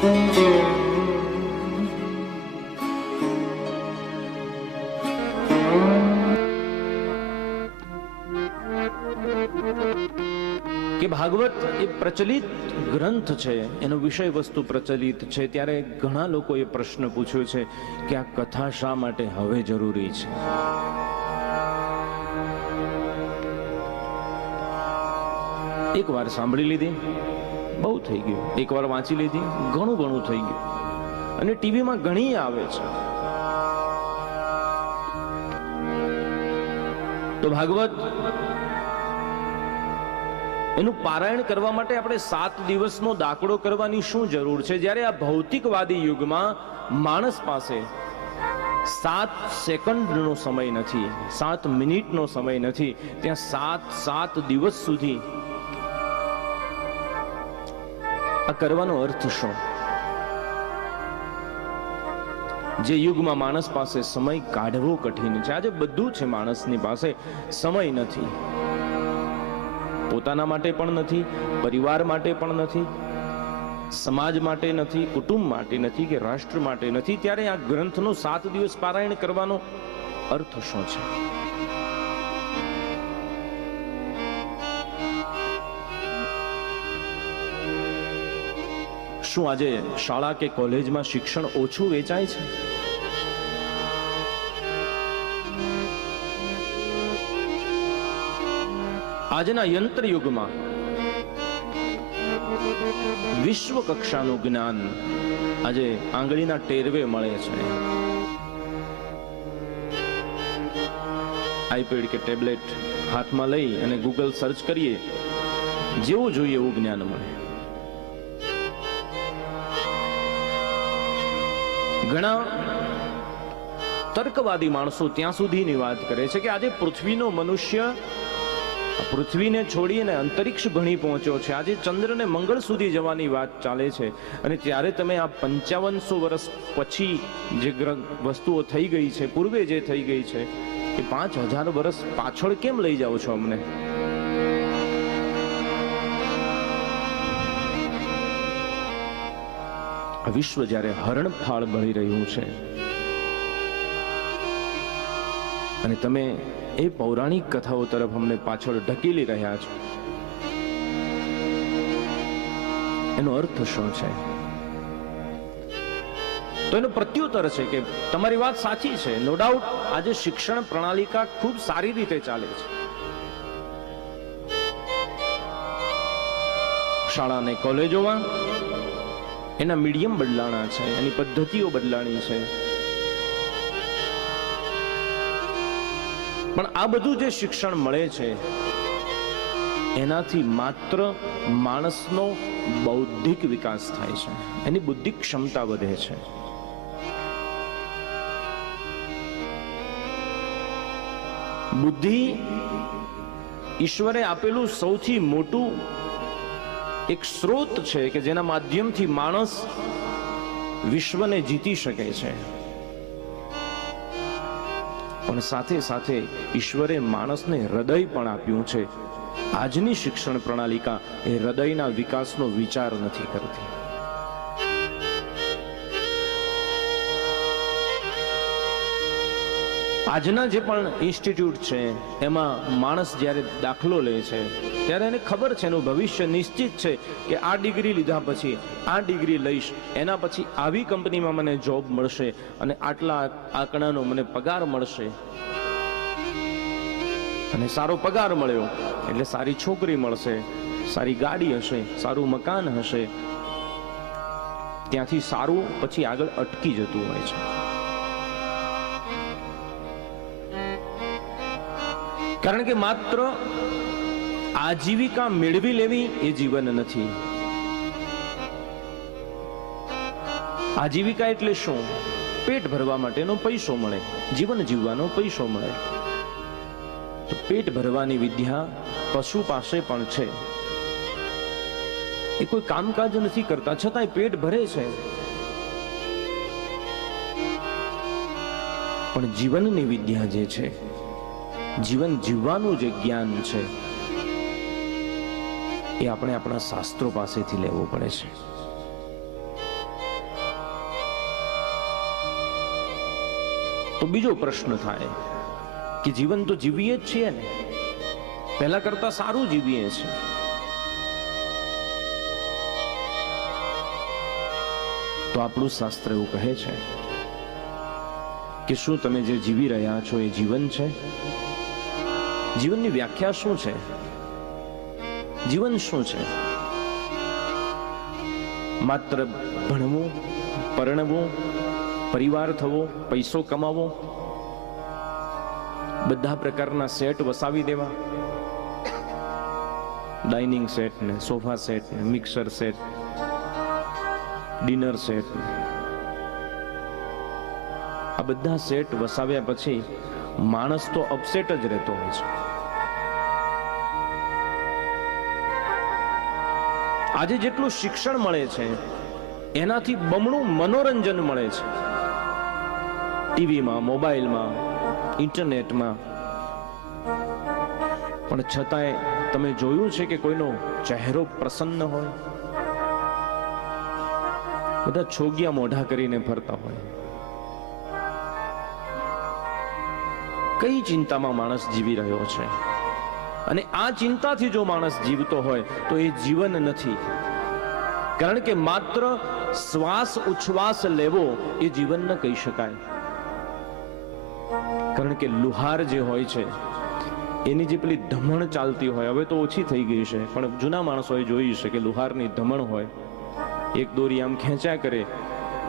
કે ભાગવત એ પ્રચલિત ગ્રંથ છે, એનો વિષય વસ્તુ પ્રચલિત છે, ત્યારે ઘણા લોકોએ પ્રશ્ન પૂછ્યો છે કે આ કથા શા માટે હવે જરૂરી છે? એક વાર સાંભળી લીધી, બહુ થઈ ગયું. એક વાર વાંચી લીધી, ઘણું ઘણું થઈ ગયું. અને ટીવીમાં ઘણી આવે છે. તો ભાગવત એનું પારાયણ કરવા માટે આપણે 7 દિવસનો દાખલો કરવાની શું જરૂર છે? જ્યારે આ ભૌતિકવાદી યુગમાં માણસ પાસે 7 સેકન્ડનો સમય નથી, 7 મિનિટનો સમય નથી, ત્યાં 7 દિવસ સુધી આ કરવાનો અર્થ શું? જે યુગમાં માણસ પાસે સમય કાઢવો કઠિન છે. આજે બધું છે માણસની પાસે, સમય નથી. પોતાના માટે પણ નથી, પરિવાર માટે પણ નથી, સમાજ માટે નથી, કુટુંબ માટે નથી, કે રાષ્ટ્ર માટે નથી. ત્યારે આ ગ્રંથનો 7 દિવસ પારાયણ કરવાનો અર્થ શું છે? શું આજે શાળા કે કોલેજમાં શિક્ષણ ઓછું વેચાય છે? આજના યંત્ર યુગમાં વિશ્વ કક્ષાનું જ્ઞાન આજે આંગળીના ટેરવે મળે છે. આઈપેડ કે ટેબ્લેટ હાથમાં લઈ અને ગૂગલ સર્ચ કરીએ, જેવું જોઈએ એવું જ્ઞાન મળે. ઘણા તર્કવાદી માણસો ત્યાં સુધીની વાત કરે છે કે આજે પૃથ્વીનો મનુષ્ય પૃથ્વીને છોડીને અંતરિક્ષ ભણી પહોંચ્યો છે. આજે ચંદ્ર ને મંગળ સુધી જવાની વાત ચાલે છે. અને ત્યારે તમે આ 5500 વર્ષ પછી જે વસ્તુઓ થઈ ગઈ છે, પૂર્વે જે થઈ ગઈ છે, એ 5000 વર્ષ પાછળ કેમ લઈ જાઓ છો અમને? વિશ્વ જ્યારે હરણફાળ ભળી રહ્યું છે અને તમે એ પૌરાણિક કથાઓ તરફ અમને પાછળ ઢકેલી રહ્યા છો, એનો અર્થ શું છે? તો એનો પ્રત્યુત્તર છે કે તમારી વાત સાચી છે. નો ડાઉટ આજે શિક્ષણ પ્રણાલિકા ખૂબ સારી રીતે ચાલે છે. શાળા અને કોલેજોમાં એના મીડિયમ બદલાણા છે, એની પદ્ધતિઓ બદલાણી છે. પણ આ બધું જે શિક્ષણ મળે છે એનાથી માત્ર માણસનો બૌદ્ધિક વિકાસ થાય છે, એની બુદ્ધિક ક્ષમતા વધે છે. બુદ્ધિ ઈશ્વરે આપેલું સૌથી મોટું એક સ્ત્રોત છે કે જેના માધ્યમથી માણસ વિશ્વને જીતી શકે છે. પણ સાથે સાથે ઈશ્વરે માણસને હૃદય પણ આપ્યું છે. આજની શિક્ષણ પ્રણાલિકા એ હૃદયના વિકાસનો વિચાર નથી કરતી. આજના જે પણ ઇન્સ્ટિટ્યૂટ છે એમાં માણસ જ્યારે દાખલો લે છે ત્યારે એને ખબર છે, એનું ભવિષ્ય નિશ્ચિત છે કે આ ડિગ્રી લીધા પછી આ ડિગ્રી લઈશ, એના પછી આવી કંપનીમાં મને જોબ મળશે અને આટલા આંકડાનો મને પગાર મળશે. અને સારો પગાર મળ્યો એટલે સારી છોકરી મળશે, સારી ગાડી હશે, સારું મકાન હશે. ત્યાંથી સારું પછી આગળ અટકી જતું હોય છે. કારણ કે માત્ર આજીવિકા મેળવી લેવી એ જીવન નથી. આજીવિકા એટલે શું? પેટ ભરવા માટેનો પૈસો મળે, જીવન જીવવાનો પૈસો મળે. તો પેટ ભરવાની વિદ્યા પશુ પાસે પણ છે. એ કોઈ કામકાજ નથી કરતા છતાંય પેટ ભરે છે. પણ જીવનની વિદ્યા જે છે, જીવન જીવવાનું જે જ્ઞાન છે, એ આપણે આપણા શાસ્ત્રો પાસેથી લેવું પડે છે. તો બીજો પ્રશ્ન થાય કે જીવન તો જીવીએ જ છીએ ને, પહેલા કરતા સારું જીવીએ છીએ. તો આપણું શાસ્ત્ર એવું કહે છે કે શું તમે જે જીવી રહ્યા છો એ જીવન છે? જીવનની વ્યાખ્યા શું છે? જીવન શું છે? માત્ર ભણવું, પરણવું, પરિવાર થવો, પૈસો કમાવો, બધા પ્રકારના સેટ વસાવી દેવા, ડાઇનિંગ સેટ ને, સોફા સેટ ને, મિક્સર સેટ, ડિનર સેટ, આ બધા સેટ વસાવ્યા પછી માણસ તો અપસેટ જ રહેતો હોય છે. આજે જેટલું શિક્ષણ મળે છે એનાથી બમણું મનોરંજન મળે છે, ટીવીમાં, મોબાઈલમાં, ઇન્ટરનેટમાં. પણ છતાંય તમે જોયું છે કે કોઈનો ચહેરો પ્રસન્ન હોય? બધા છોગિયા મોઢા કરીને ફરતા હોય. કઈ ચિંતામાં માણસ જીવી રહ્યો છે? અને આ ચિંતાથી જો માણસ જીવતો હોય તો એ જીવન નથી. કારણ કે માત્ર શ્વાસ ઉચ્છ્વાસ લેવો એ જીવન ન કહી શકાય. કારણ કે લુહાર જે હોય છે એની જે પેલી ધમણ ચાલતી હોય, હવે તો ઓછી થઈ ગઈ છે, પણ જૂના માણસોએ જોયું છે કે લુહારની ધમણ હોય, એક દોરી આમ ખેંચ્યા કરે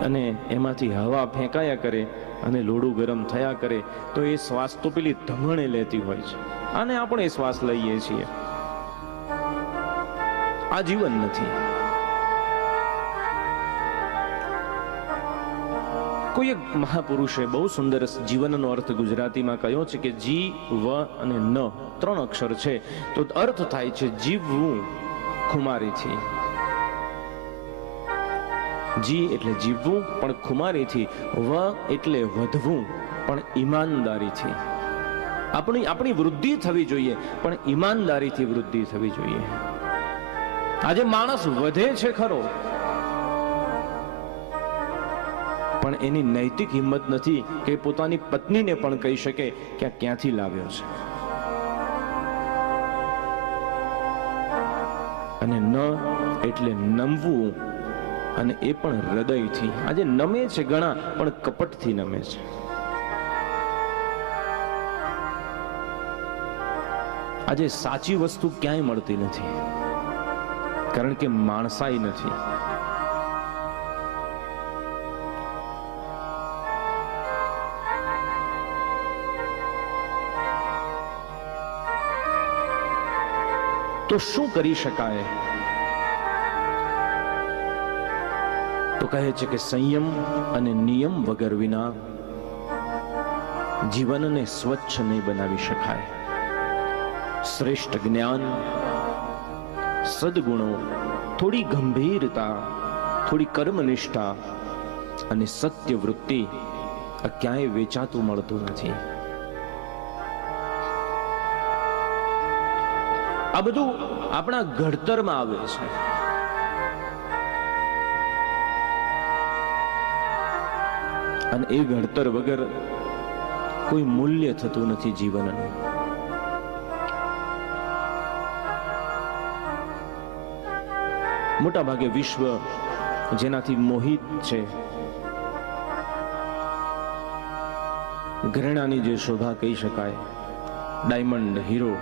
અને એમાંથી હવા ફેંકાયા કરે અને લોડું ગરમ થયા કરે, તો એ શ્વાસ તો પેલી ધમણે લેતી હોય છે. અને આપણે શ્વાસ લઈએ છીએ. આ જીવન નથી. કોઈ એક મહાપુરુષે બહુ સુંદર જીવનનો અર્થ ગુજરાતીમાં કહ્યો છે કે જી, વ અને ન 3 અક્ષર છે, તો અર્થ થાય છે જીવવું ખુમારીથી. જી એટલે જીવવું પણ ખુમારીથી, વ એટલે વધવું પણ ઈમાનદારીથી. આપણી વૃદ્ધિ થવી જોઈએ પણ ઈમાનદારીથી વૃદ્ધિ થવી જોઈએ. આજે માણસ વધે છે ખરો, પણ એની નૈતિક હિંમત નથી કે પોતાની પત્નીને પણ કહી શકે કે આ ક્યાંથી લાવ્યો છે. અને ન એટલે નમવું, અને એ પણ હૃદયથી. આજે નમે છે ઘણા પણ કપટથી નમે છે. આજે સાચી વસ્તુ ક્યાંય મળતી નથી, કારણ કે માણસાઈ નથી. તો શું કરી શકાય? તો કહે છે કે સંયમ અને નિયમ વગર વિના જીવનને સ્વચ્છ નહીં બનાવી શકાય. શ્રેષ્ઠ જ્ઞાન, સદગુણો, થોડી ગંભીરતા, થોડી કર્મનિષ્ઠા અને સત્ય વૃત્તિ આ ક્યાંય વેચાતું મળતું નથી. આ બધું આપણા ઘડતરમાં આવે છે. અને એ ઘડતર વગર કોઈ મૂલ્ય થતું નથી જીવનનું. મોટા ભાગે વિશ્વ જેનાથી મોહિત છે, ઘરેણાની જે શોભા કહી શકાય, ડાયમંડ, હીરો,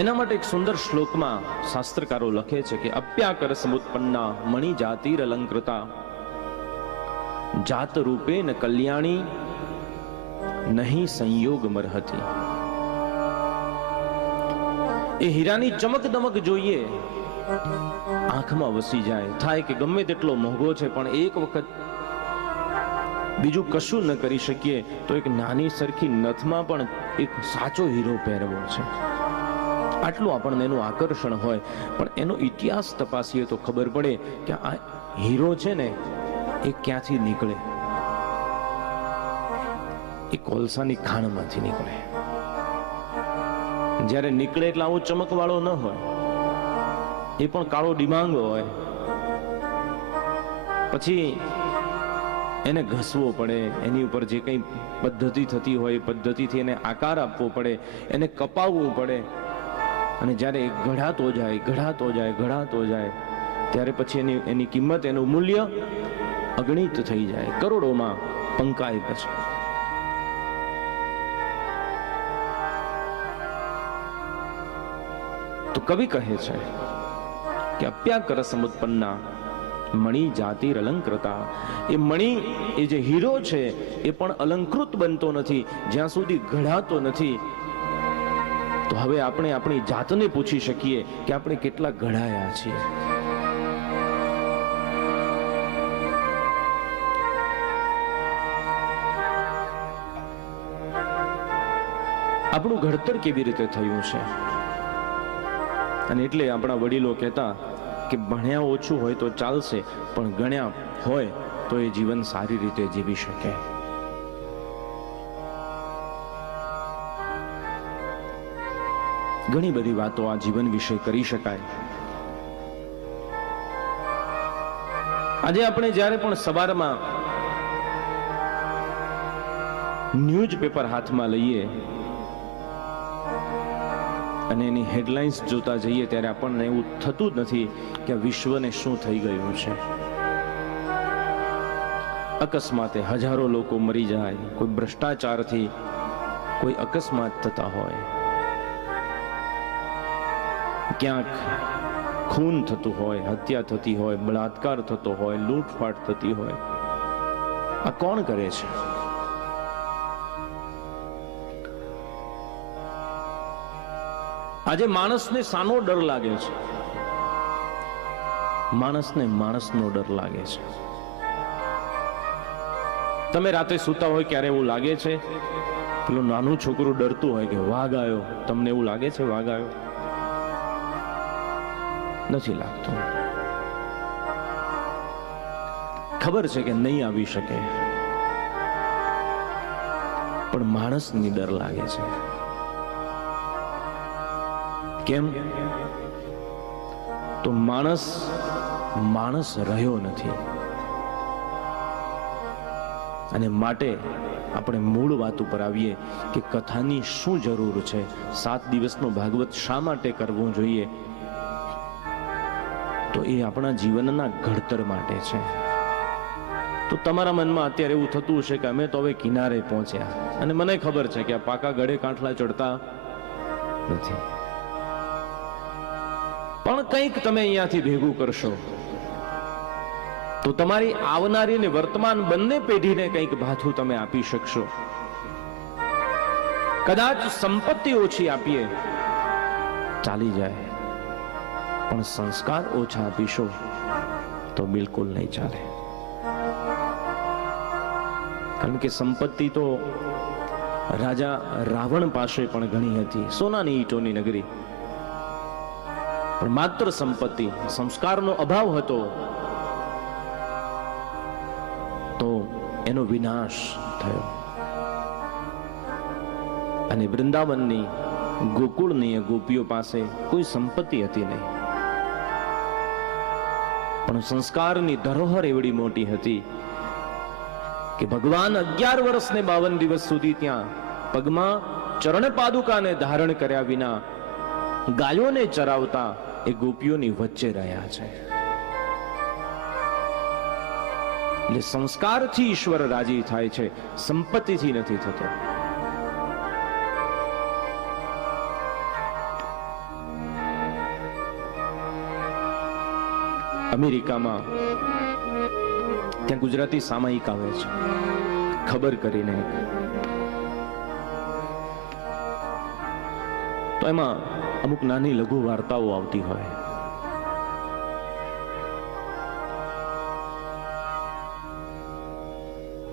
એના માટે એક સુંદર શ્લોકમાં શાસ્ત્રકારો લખે છે કે અપ્યાકર સમુત્પન્ના મણિ જાતિર અલંકૃતા જાત રૂપેન કલ્યાણી નહીં સંયોગ મરહતી. એ હીરાની ચમક દમક જોઈએ, આંખમાં વસી જાય, થાય કે ગમે તેટલો મોંઘો છે પણ એક વખત બીજું કશું ન કરી શકીએ તો એક નાની સરખી નથમાં પણ એક સાચો હીરો પહેરવો છે, આટલું આપણને એનું આકર્ષણ હોય. પણ એનો ઇતિહાસ તપાસીએ તો ખબર પડે કે આ હીરો છે ને એ ક્યાંથી નીકળે? એ કોલસાની ખાણમાંથી નીકળે. જ્યારે નીકળે એટલે આવો ચમકવાળો ન હોય, એ પણ કાળો ડિમાંગ હોય. પછી એને ઘસવો પડે, એની ઉપર જે કંઈ પદ્ધતિ થતી હોય એ પદ્ધતિથી એને આકાર આપવો પડે, એને કપાવવું પડે. અને જ્યારે ઘડાતો જાય ત્યારે પછી એની કિંમત, એનું મૂલ્ય અગણિત થઈ જાય, કરોડોમાં પંકાય. પછી તો કવિ કહે છે કે અપ્યાકર સમુત્પન્ના મણિ જાતિર અલંકૃતા. એ મણિ, એ જે હીરો છે એ પણ અલંકૃત બનતો નથી જ્યાં સુધી ઘડાતો નથી. તો હવે આપણે આપણી જાતને પૂછી શકીએ કે આપણે કેટલા ઘડાયા છીએ. આપણું ઘડતર કેવી રીતે થયું છે. અને એટલે આપણા વડીલો કહેતા કે ભણ્યા ઓછું હોય તો ચાલશે, પણ ગણ્યા હોય તો એ જીવન સારી રીતે જીવી શકે. ઘણી બધી વાતો આ જીવન વિશે કરી શકાય. આજે આપણે જ્યારે પણ સવારમાં ન્યૂઝ પેપર હાથમાં લઈએ અને એની હેડલાઇન્સ જોતા જઈએ ત્યારે આપણને એવું થતું જ નથી કે વિશ્વને શું થઈ ગયું છે. અકસ્માતે હજારો લોકો મરી જાય, કોઈ ભ્રષ્ટાચારથી કોઈ અકસ્માત થતા હોય, ક્યાંક ખૂન થતું હોય, હત્યા થતી હોય, બળાત્કાર થતો હોય, લૂંટફાટ થતી હોય. આ કોણ કરે છે? આજે માણસને શાનો ડર લાગે છે? માણસને માણસનો ડર લાગે છે. તમે રાતે સૂતા હોય ક્યારે એવું લાગે છે? પેલું નાનું છોકરું ડરતું હોય કે વાઘ આવ્યો, તમને એવું લાગે છે વાઘ આવ્યો? નથી લાગતું. ખબર છે કે નહીં આવી શકે, પણ માણસની ડર લાગે છે. કેમ? તો માણસ રહ્યો નથી. અને માટે આપણે મૂળ વાત ઉપર આવીએ કે કથાની શું જરૂર છે, 7 દિવસનો ભાગવત શા માટે કરવું જોઈએ? તો એ આપણા જીવનના ઘડતર માટે છે. તો તમારા મનમાં અત્યારે એવું થતું હશે કે અમે તો હવે કિનારે પહોંચ્યા, અને મને ખબર છે કે આ પાકા ગળે કાંઠલા ચડતા નથી, પણ કંઈક તમે અહીંયાથી ભેગું કરશો તો તમારી આવનારી અને વર્તમાન બંને પેઢીને કંઈક ભાથું તમે આપી શકશો. કદાચ સંપત્તિ ઓછી આપીએ ચાલી જાય, પણ સંસ્કાર ઓછા આપીશો તો બિલકુલ નહીં ચાલે. કારણ કે સંપત્તિ તો રાજા રાવણ પાસે પણ ઘણી હતી, સોનાની ઈંટોની નગરી, પણ માત્ર સંપત્તિ, સંસ્કારનો અભાવ હતો તો એનો વિનાશ થયો. અને વૃંદાવનની, ગોકુળની ગોપીઓ પાસે કોઈ સંપત્તિ હતી નહીં, પણ સંસ્કારની ધરોહર એવડી મોટી હતી કે ભગવાન 11 વર્ષ ને 52 દિવસ સુધી ત્યાં પગમાં ચરણ પાદુકાને ધારણ કર્યા વિના ગાયોને ચરાવતા એ ગોપીઓની વચ્ચે રહ્યા છે. એટલે સંસ્કારથી ઈશ્વર રાજી થાય છે, સંપત્તિથી નથી થતો. અમેરિકામાં ત્યાં ગુજરાતી સામાયિક આવે છે, ખબર કરીને, તો એમાં અમુક નાની લઘુ વાર્તાઓ આવતી હોય.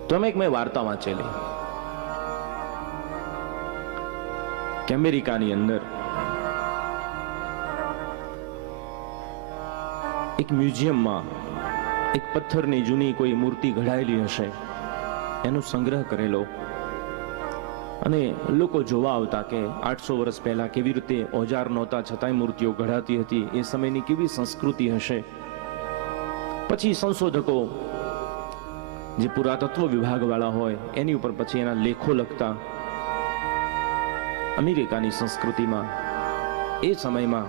તો એમાં એક મેં વાર્તા વાંચેલી કે અમેરિકાની અંદર એક મ્યુઝિયમમાં એક પથ્થરની જૂની કોઈ મૂર્તિ ઘડાયેલી હશે, એનો સંગ્રહ કરેલો, અને લોકો જોવા આવતા કે 800 વર્ષ પહેલા કેવી રીતે ઓજાર નહોતા છતાંય મૂર્તિઓ ઘડાતી હતી, એ સમયની કેવી સંસ્કૃતિ હશે. પછી સંશોધકો જે પુરાતત્વ વિભાગ વાળા હોય એની ઉપર પછી એના લેખો લખતા. અમેરિકાની સંસ્કૃતિમાં એ સમયમાં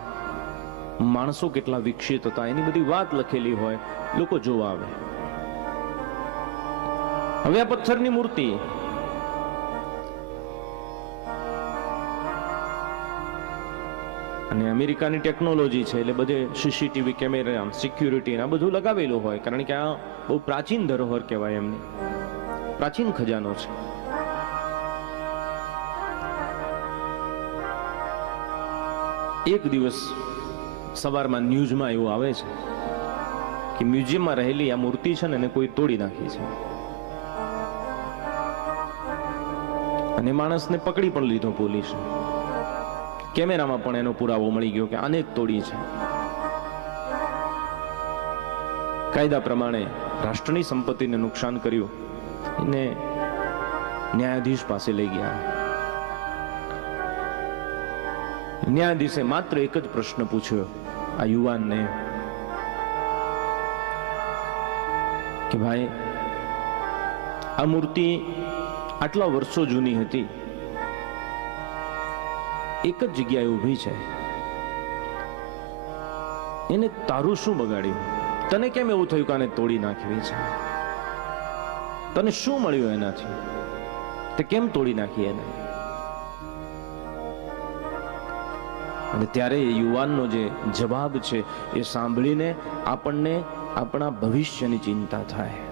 માણસો કેટલા વિકસિત હતા એની બધી વાત લખેલી હોય, લોકો જોવા આવે. હવે આ પથ્થરની મૂર્તિ અને અમેરિકાની ટેકનોલોજી છે એટલે બધે સીસીટીવી કેમેરા, સિક્યુરિટી આ બધું લગાવેલું હોય, કારણ કે આ બહુ પ્રાચીન ધરોહર કહેવાય, એમની પ્રાચીન ખજાનો છે. એક દિવસ સવારમાં ન્યૂઝમાં એવું આવે છે કે મ્યુઝિયમમાં રહેલી આ મૂર્તિ છે ને એને કોઈ તોડી નાખી છે, અને માણસને પકડી પણ લીધો પોલીસે. કેમેરામાં પણ એનો પુરાવો મળી ગયો કે આને જ તોડી છે. કાયદા પ્રમાણે રાષ્ટ્રની સંપત્તિને નુકસાન કર્યું એને ન્યાયાધીશ પાસે લઈ ગયા. ન્યાયાધીશે માત્ર એક જ પ્રશ્ન પૂછ્યો આ યુવાનને કે ભાઈ, આ મૂર્તિ આટલા વર્ષો જૂની હતી, એક જ જગ્યાએ ઊભી છે, એને તારું શું બગાડ્યું? તને કેમ એવું થયું કે આને તોડી નાખવી છે? તને શું મળ્યું એનાથી? તે કેમ તોડી નાખી એને? અને ત્યારે એ યુવાનનો જે જવાબ છે એ સાંભળીને આપણને આપણા ભવિષ્યની ચિંતા થાય.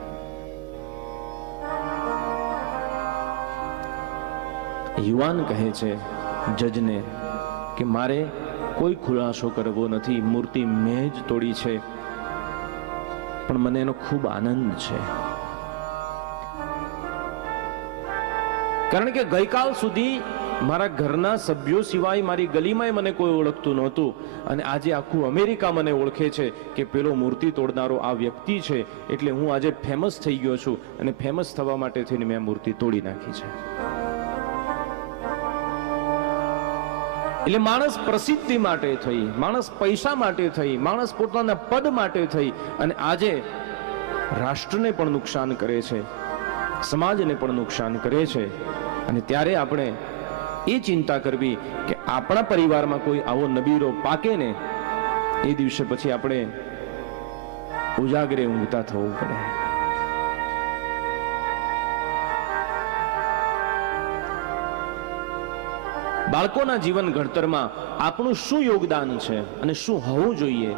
યુવાન કહે છે જજને કે મારે કોઈ ખુલાસો કરવો નથી, મૂર્તિ મેં જ તોડી છે, પણ મને એનો ખૂબ આનંદ છે. કારણ કે ગઈકાલ સુધી મારા ઘરના સભ્યો સિવાય મારી ગલીમાં મને કોઈ ઓળખતું નહોતું, અને આજે આખું અમેરિકા મને ઓળખે છે કે પેલો મૂર્તિ તોડનારો આ વ્યક્તિ છે, એટલે હું આજે ફેમસ થઈ ગયો છું, અને ફેમસ થવા માટે થઈને મેં મૂર્તિ તોડી નાખી છે. એટલે માણસ પ્રસિદ્ધિ માટે થઈ, માણસ પૈસા માટે થઈ, માણસ પોતાના પદ માટે થઈ અને આજે રાષ્ટ્રને પણ નુકસાન કરે છે, સમાજને પણ નુકસાન કરે છે. અને ત્યારે આપણે એ ચિંતા કરવી કે આપણા પરિવારમાં કોઈ આવો નબીરો પાકે ને એ દિવસે પછી આપણે ઉજાગરે ઊંઘતા થવું પડે. બાળકોના જીવન ઘડતરમાં આપણું શું યોગદાન છે અને શું હોવું જોઈએ?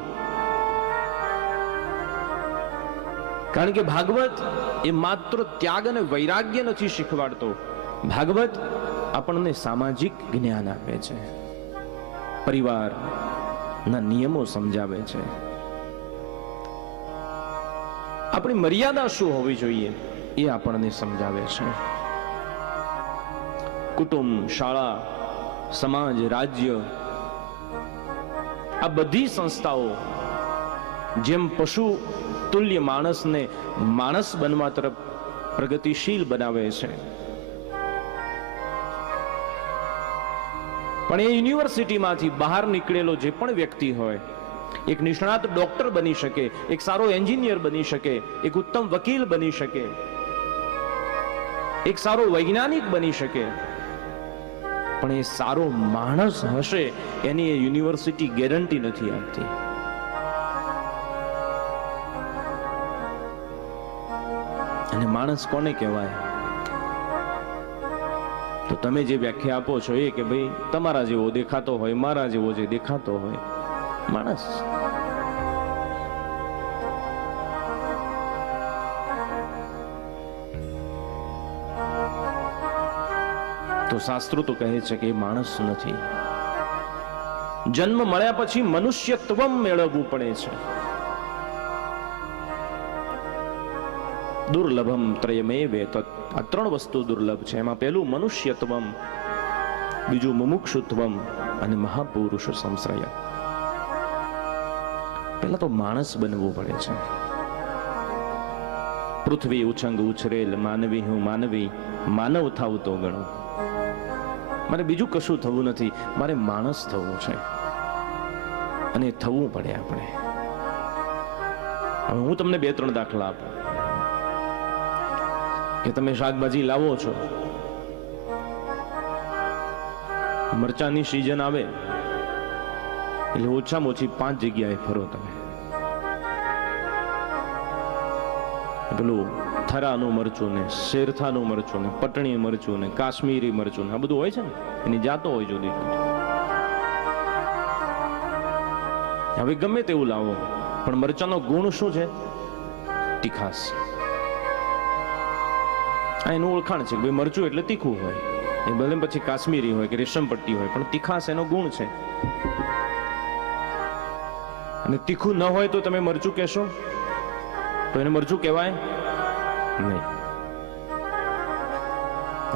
કારણ કે ભાગવત એ માત્ર ત્યાગ અને વૈરાગ્ય નથી શીખવાડતો, ભાગવત આપણને સામાજિક જ્ઞાન આપે છે, પરિવારના નિયમો સમજાવે છે, આપણી મર્યાદા શું હોવી જોઈએ એ આપણને સમજાવે છે. કુટુંબ, શાળા, સમાજ, રાજ્ય આ બધી સંસ્થાઓ જેમ પશુ તુલ્ય માણસને માણસ બનવા તરફ પ્રગતિશીલ બનાવે છે, પણ એ યુનિવર્સિટીમાંથી બહાર નીકળેલો જે પણ વ્યક્તિ હોય, એક નિષ્ણાત ડોક્ટર બની શકે, એક સારો એન્જિનિયર બની શકે, એક ઉત્તમ વકીલ બની શકે, એક સારો વૈજ્ઞાનિક બની શકે, પણ એ સારો માણસ હશે એની એ યુનિવર્સિટી ગેરંટી નથી આપતી. અને માણસ કોને કહેવાય? તો તમે જે વ્યાખ્યા આપો છો એ કે ભાઈ તમારા જેવો દેખાતો હોય, મારા જેવો જે દેખાતો હોય, માણસ. તો શાસ્ત્રો તો કહે છે કે એ માણસ નથી. જન્મ મળ્યા પછી મનુષ્યત્વ મેળવવું પડે છે. દુર્લભમ ત્રયમેવ એતત, આ ત્રણ વસ્તુ દુર્લભ છે. એમાં પહેલું મનુષ્યત્વમ, બીજું મુમુક્ષુત્વમ અને મહાપુરુષ સંશ્રય. પહેલા તો માણસ બનવું પડે છે. પૃથ્વી ઉછંગ ઉછરેલ માનવી હું માનવી, માનવ થાવ તો ગણો. મારે બીજું કશું થવું નથી, મારે માણસ થવું છે, અને થવું પડે આપણે. હવે હું તમને બે ત્રણ દાખલા આપું. કે તમે શાકભાજી લાવો છો, મરચાની સીઝન આવે એટલે ઓછામાં ઓછી 5 જગ્યાએ ફરો તમે. પેલું થરાનું મરચું ને, શેરથાનું મરચું ને, પટણી મરચું ને, કાશ્મીરી મરચું ને, આ બધું હોય છે ને, એની જાતો હોય જુદી જુદી. હવે ગમે તેવું લાવો, પણ મરચાનો ગુણ શું છે? તીખાસ. આ એનું ઓળખાણ છે કે ભાઈ મરચું એટલે તીખું હોય. એ ભલે પછી કાશ્મીરી હોય કે રેશમ પટ્ટી હોય, પણ તીખાસ એનો ગુણ છે. અને તીખું ન હોય તો તમે મરચું કહેશો તો એને મરચું કહેવાય નહીં.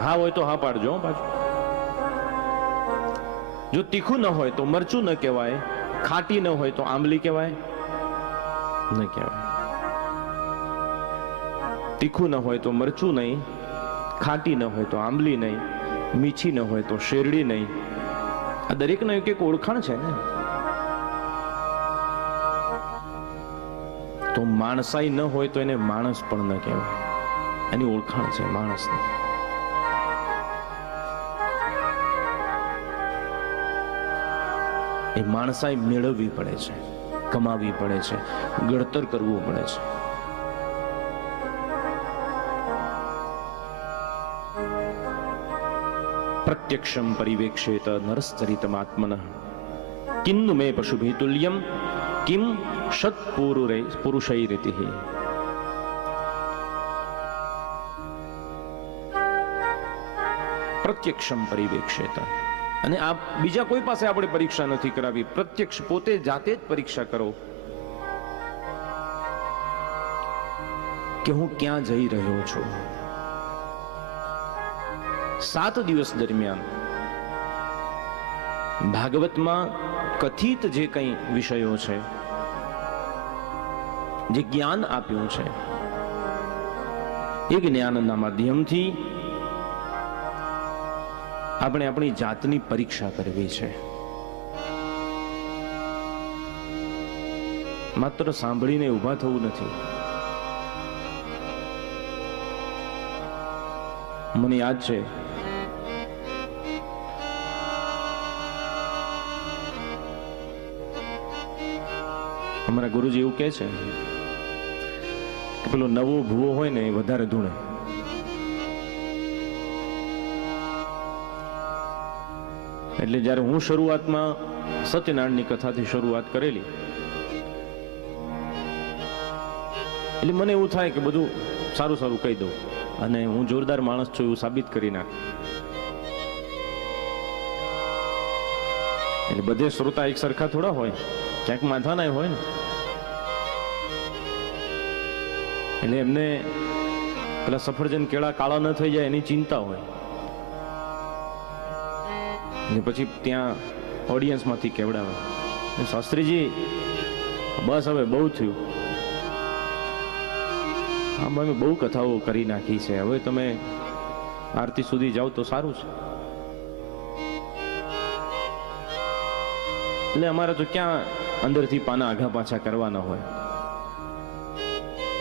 હા હોય તો હા પાડજો પાછું. જો તીખું ન હોય તો મરચું ન કહેવાય, ખાટી ન હોય તો આંબલી કહેવાય ન કહેવાય. તીખું ન હોય તો મરચું નહીં, ખાટી ન હોય તો આંબલી નહીં, મીઠી ન હોય તો શેરડી નહીં. આ દરેકનો એક એક ઓળખાણ છે ને. તો માણસાઈ ન હોય તો એને માણસ પણ ન કહેવાય. એની ઓળખાણ છે માણસની. એ માણસાઈ મેળવવી પડે છે, કમાવી પડે છે, ઘડતર કરવું પડે છે. પ્રત્યક્ષમ પરિવેક્ષેત નરશ્ચરિતમાત્મનઃ કિન્નુ મે પશુભિ તુલ્યમ કિમ સત્પુરુષૈરિતિઃ. પ્રત્યક્ષમ પરિવેક્ષેત. અને આ બીજા કોઈ પાસે આપણે પરીક્ષા નથી કરાવી, પ્રત્યક્ષ પોતે જાતે જ પરીક્ષા કરો કે હું ક્યાં જઈ રહ્યો છું. 7 દિવસ દરમિયાન ભાગવતમાં કથિત જે કંઈ વિષયો છે, જે જ્ઞાન આપ્યું છે, એ જ્ઞાનના માધ્યમથી આપણે આપણી જાતની પરીક્ષા કરવી છે. માત્ર સાંભળીને ઊભા થવું નથી. મને યાદ છે અમારા ગુરુજી એવું કહે છે કે પેલો નવો ભૂવો હોય ને એ વધારે ધૂણે. એટલે જ્યારે હું શરૂઆતમાં સત્યનારાયણની કથાથી શરૂઆત કરેલી, એટલે મને એવું થાય કે બધું સારું સારું કહી દઉં અને હું જોરદાર માણસ છું એવું સાબિત કરી નાખ. એટલે બધે શ્રોતા એક સરખા થોડા હોય, ક્યાંક માથાના હોય ને. એટલે એમને પેલા સફરજન કેળા કાળા ન થઈ જાય એની ચિંતા હોય. ને પછી ત્યાં ઓડિયન્સમાંથી કેવડાવે, શાસ્ત્રીજી બસ હવે બહુ થયું, આમ અમે બહુ કથાઓ કરી નાખી છે, હવે તમે આરતી સુધી જાઓ તો સારું છે. એટલે અમારે તો ક્યાં અંદરથી પાના આઘા પાછા કરવાના હોય.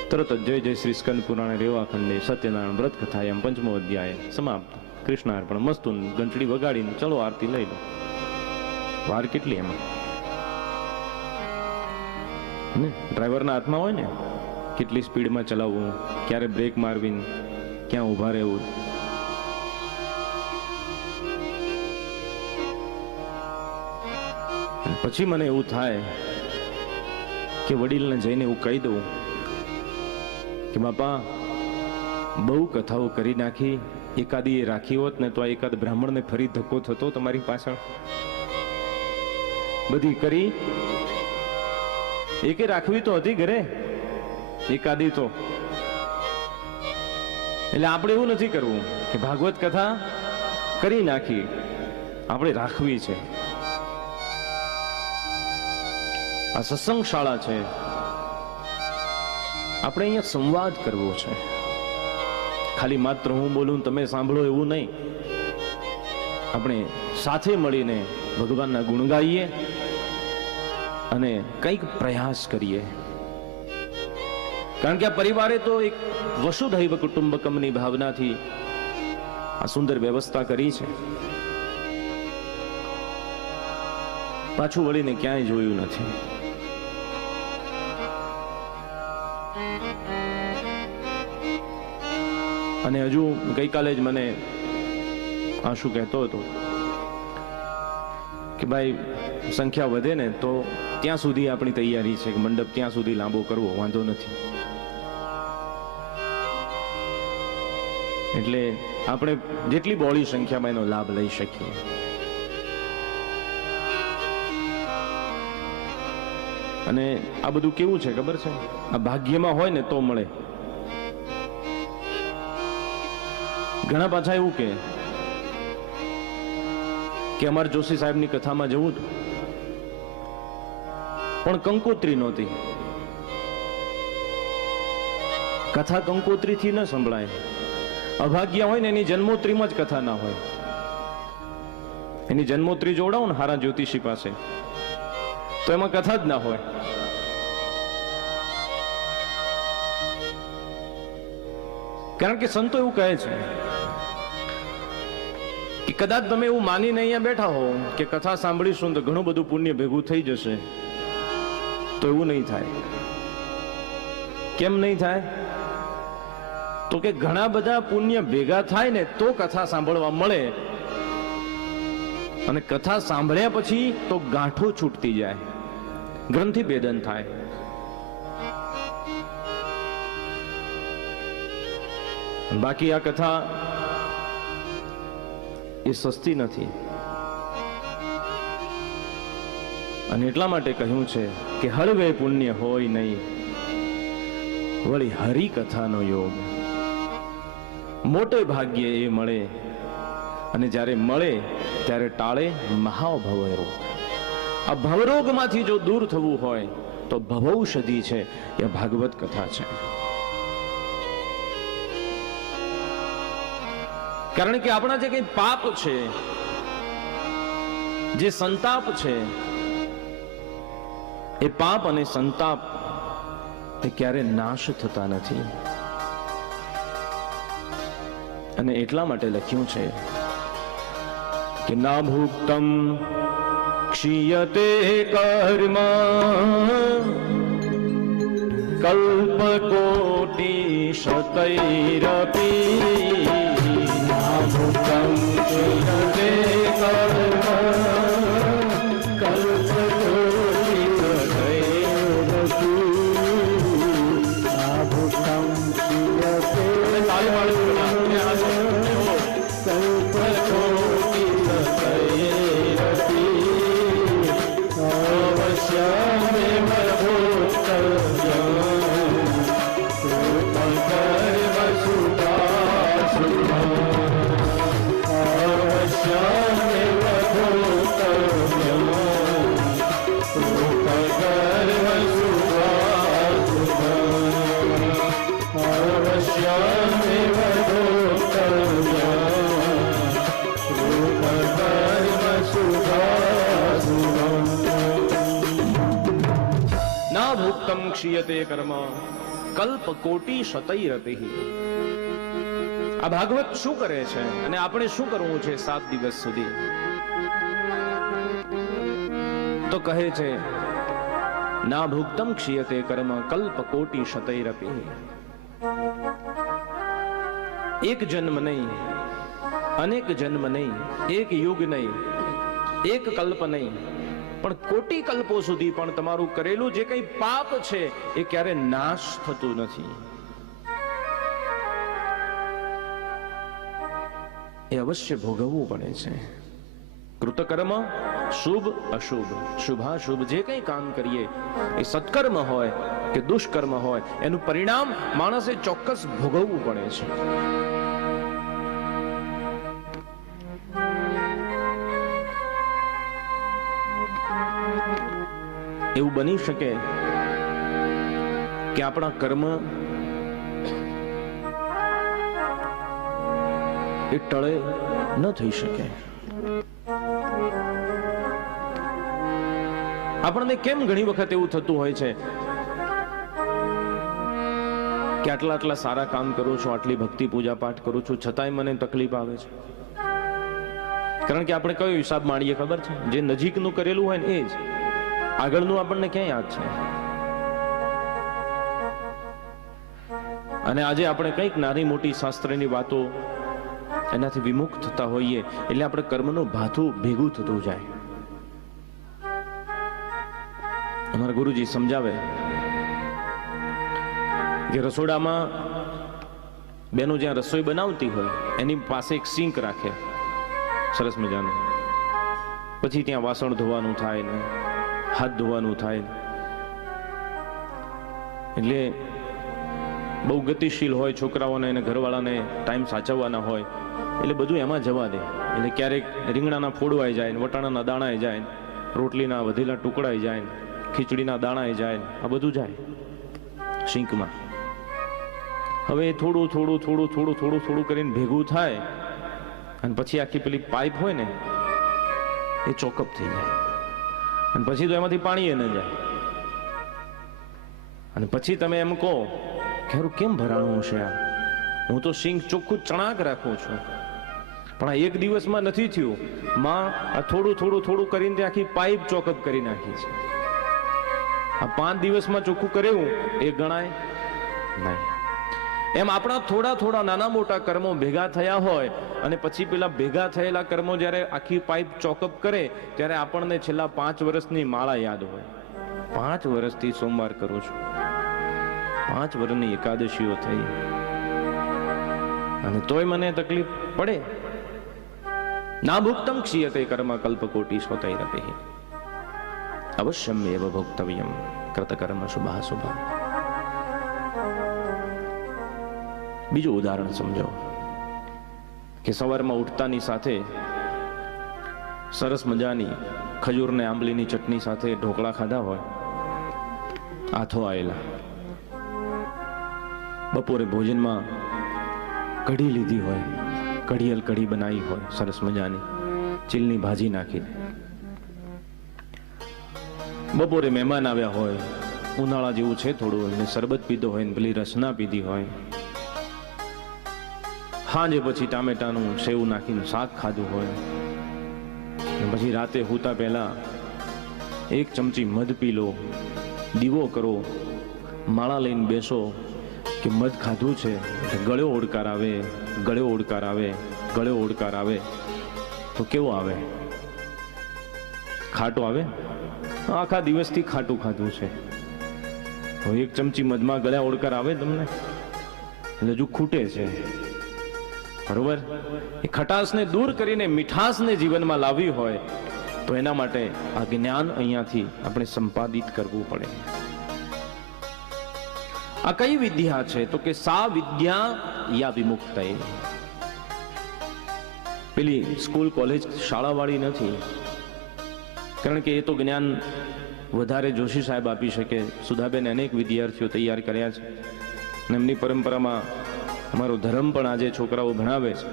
તરત જ જય જય શ્રી સ્કંદ પુરાણ રેવા ખંડે સત્યનારાયણ વ્રત કથા એમ 5મો અધ્યાય સમાપ્ત. કૃષ્ણાર્પણ મસ્તું ઘંટડી વગાડીને ચલો આરતી લઈ લો. વાર કેટલી એમાં ને ડ્રાઈવરના હાથમાં હોય ને, કેટલી સ્પીડમાં ચલાવવું, ક્યારે બ્રેક મારવી, ક્યાં ઊભા રહેવું. પછી મને એવું થાય કે વડીલને જઈને એવું કહી દઉં કે બાપા બહુ કથાઓ કરી નાખી, એકાદી એ રાખી હોત ને તો આ એકાદ બ્રાહ્મણને ફરી ધક્કો થતો તમારી પાછળ. બધી કરી, એકે રાખવી તો હતી ઘરે, એકાદી તો. એટલે આપણે એવું નથી કરવું કે ભાગવત કથા કરી નાખી, આપણે રાખવી છે. આ સત્સંગ શાળા છે, આપણે અહીંયા સંવાદ કરવો છે. ખાલી માત્ર હું બોલું તમે સાંભળો એવું નહીં. આપણે સાથે મળીને ભગવાનના ગુણ ગાઈએ અને કંઈક પ્રયાસ કરીએ કારણ કે આ પરિવારે તો એક વસુધૈવ કુટુંબકમની ભાવનાથી આ સુંદર વ્યવસ્થા કરી છે. પાછું વળીને ક્યાંય જોયું નથી. અને હજુ ગઈકાલે જ મને આશુ કહેતો હતો કે ભાઈ સંખ્યા વધે ને તો ત્યાં સુધી આપણી તૈયારી છે કે મંડપ ત્યાં સુધી લાંબો કરવો, વાંધો નથી. એટલે આપણે જેટલી બહોળી સંખ્યામાં એનો લાભ લઈ શકીએ. અને આ બધું કેવું છે ખબર છે? આ ભાગ્યમાં હોય ને તો મળે. ઘણા પાછા એવું કે અમારે જોશી સાહેબની કથામાં જવું હતું પણ કંકોત્રી નહોતી. કથા કંકોત્રીથી ન સંભળાય. અભાગ્ય હોય ને એની જન્મોત્રીમાં જ કથા ના હોય. એની જન્મોત્રી જોડાવો ને હારા જ્યોતિષી પાસે તો એમાં કથા જ ના હોય. કારણ કે સંતો એવું કહે છે કે કદાચ તમે એવું માનીને અહીંયા બેઠા હો કે કથા સાંભળીશું તો ઘણું બધું પુણ્ય ભેગું થઈ જશે, તો એવું નહીં થાય. કેમ નહીં થાય? તો કે ઘણા બધા પુણ્ય ભેગા થાય ને તો કથા સાંભળવા મળે, અને કથા સાંભળ્યા પછી તો ગાંઠો છૂટતી જાય, ગ્રંથિ ભેદન થાય. બાકી આ કથા એ સસ્તી નથી. અને એટલા માટે કહ્યું છે કે હળવે પુણ્ય હોય નહીં, વળી હરિ કથાનો યોગ. મોટે ભાગ્ય એ મળે, અને જ્યારે મળે ત્યારે ટાળે મહાભવરોગ. આ ભવરોગમાંથી જો દૂર થવું હોય તો ભવૌષધિ છે એ ભાગવત કથા છે. કારણ કે આપણા જે કઈ પાપ છે, જે સંતાપ છે, એ પાપ અને સંતાપ એ ક્યારે નાશ થતા નથી. અને એટલા માટે લખ્યું છે કે ના ભુક્તમ ક્ષીયતે કર્મ કલ્પકોટિ શતૈરપી. ના ભુક્તમ ક્ષીયતે કર્મ કલ્પકોટિ શતૈરપી. ના ભુક્તમ ક્ષીયતે ક્ષીયતે કર્મ કલ્પ કોટી શતૈરપિ. આ ભાગવત શું કરે છે અને આપણે શું કરવું છે 7 દિવસ સુધી? તો કહે છે ના ભુક્તમ ક્ષીયતે કર્મ કલ્પ કોટી શતૈરપિ. એક જન્મ નહીં, અનેક જન્મ નહીં, એક યુગ નહીં, એક કલ્પ નહીં, પણ કોટી કલ્પો સુધી પણ તમારું કરેલું જે કઈ પાપ છે એ ક્યારે નાશ થતું નથી. એ અવશ્ય ભોગવવું પડે છે. કૃતકર્મ શુભ અશુભ, શુભાશુભ જે કઈ કામ કરીએ એ સત્કર્મ હોય કે દુષ્કર્મ હોય, એનું પરિણામ માણસે ચોક્કસ ભોગવવું પડે છે. એવું બની શકે કે આપણા કર્મ એ ટળે ન થઈ શકે. આપણને કેમ ઘણી વખત એવું થતું હોય છે કે આટલા આટલા સારા કામ કરું છું, આટલી ભક્તિ પૂજા પાઠ કરું છું, છતાંય મને તકલીફ આવે છે? કારણ કે આપણે કયો હિસાબ માંડીએ ખબર છે? જે નજીકનું કરેલું હોય ને એ જ, આગળનું આપણને ક્યાં યાદ છે? અને આજે આપણે કંઈક નાની મોટી શાસ્ત્રની વાતો એનાથી વિમુખ થતા હોઈએ એટલે આપણે કર્મનું ભાથું ભેગું થતું જાય. અમારા ગુરુજી સમજાવે કે રસોડામાં બેનો જ્યાં રસોઈ બનાવતી હોય એની પાસે એક સિંક રાખે સરસ મજાનું, પછી ત્યાં વાસણ ધોવાનું થાય ને હાથ ધોવાનું થાય. એટલે બહુ ગતિશીલ હોય, છોકરાઓને અને ઘરવાળાને ટાઈમ સાચવવાના હોય એટલે બધું એમાં જવા દે. એટલે ક્યારેક રીંગણાના ફોડવાઈ જાય, વટાણાના દાણાઈ જાય, રોટલીના વધેલા ટુકડાઈ જાય, ખીચડીના દાણાઈ જાય, આ બધું જાય સિંકમાં. હવે થોડું થોડું થોડું થોડું થોડું થોડું કરીને ભેગું થાય અને પછી આખી પેલી પાઇપ હોય ને એ ચોકઅપ થઈ જાય અને પછી તો એમાંથી પાણી એ ન જાય. અને પછી તમે એમ કહો કે કેમ ભરાણું હશે આ, હું તો સિંક ચોખ્ખું ચણાક રાખું છું, પણ આ એક દિવસમાં નથી થયું. માં આ થોડું થોડું થોડું કરીને તે આખી પાઇપ ચોકઅપ કરી નાખી છે. આ 5 દિવસમાં ચોખ્ખું કર્યું એ ગણાય નહીં. એમ આપણા થોડા થોડા નાના મોટા કર્મો ભેગા થયા હોય અને પછી પેલા ભેગા થયેલા કર્મો જ્યારે આખી પાઇપ ચોકઅપ કરે ત્યારે આપણને છેલ્લા 5 વર્ષની માળા યાદ હોય. 5 વર્ષથી સોમવાર કરું છું, 5 વર્ષની એકાદશીઓ થઈ અને તોય મને તકલીફ પડે. ના ભુક્તમ ક્ષીયતે કર્મ કલ્પકોટી સ્વતૈરપી અવશ્યમ એવ ભોક્તવ્યમ કૃતકર્મ શુભા શુભમ. બીજું ઉદાહરણ સમજો કે સવારમાં ઉઠતાની સાથે સરસ મજાની ખજૂર ને આંબલીની ચટણી સાથે ઢોકળા ખાધા હોય, આથો આવેલા. બપોરે ભોજનમાં કઢી લીધી હોય, કઢિયલ કઢી બનાવી હોય સરસ મજાની, ચીલની ભાજી નાખી. બપોરે મહેમાન આવ્યા હોય, ઉનાળા જેવું છે થોડું, એને શરબત પીધો હોય ને પેલી રસના પીધી હોય. સાંજે પછી ટામેટાનું સેવ નાખીને શાક ખાધું હોય. પછી રાતે સૂતા પહેલા 1 ચમચી મધ પી લો, દીવો કરો, માળા લઈને બેસો કે મધ ખાધું છે એટલે ગળ્યો ઓડકાર આવે, ગળ્યો ઓડકાર આવે, ગળ્યો ઓડકાર આવે. તો કેવો આવે? ખાટો આવે. આખા દિવસથી ખાટું ખાધું છે, 1 ચમચી મધમાં ગળ્યા ઓડકાર આવે તમને એટલે હજુ ખૂટે છે. બરોબર? એ ખટાશને દૂર કરીને મીઠાશને જીવનમાં લાવવી હોય તો એના માટે આ જ્ઞાન અહીંયાથી આપણે સંપાદિત કરવું પડે. આ કઈ વિદ્યા છે? તો કે સા વિદ્યા યા વિમુક્ત. પેલી સ્કૂલ કોલેજ શાળા વાળી નથી, કારણ કે એ તો જ્ઞાન વધારે જોશી સાહેબ આપી શકે. સુધાબેન અનેક વિદ્યાર્થીઓ તૈયાર કર્યા છે અને એમની પરંપરામાં અમારો ધર્મ પણ આજે છોકરાઓ ભણાવે છે.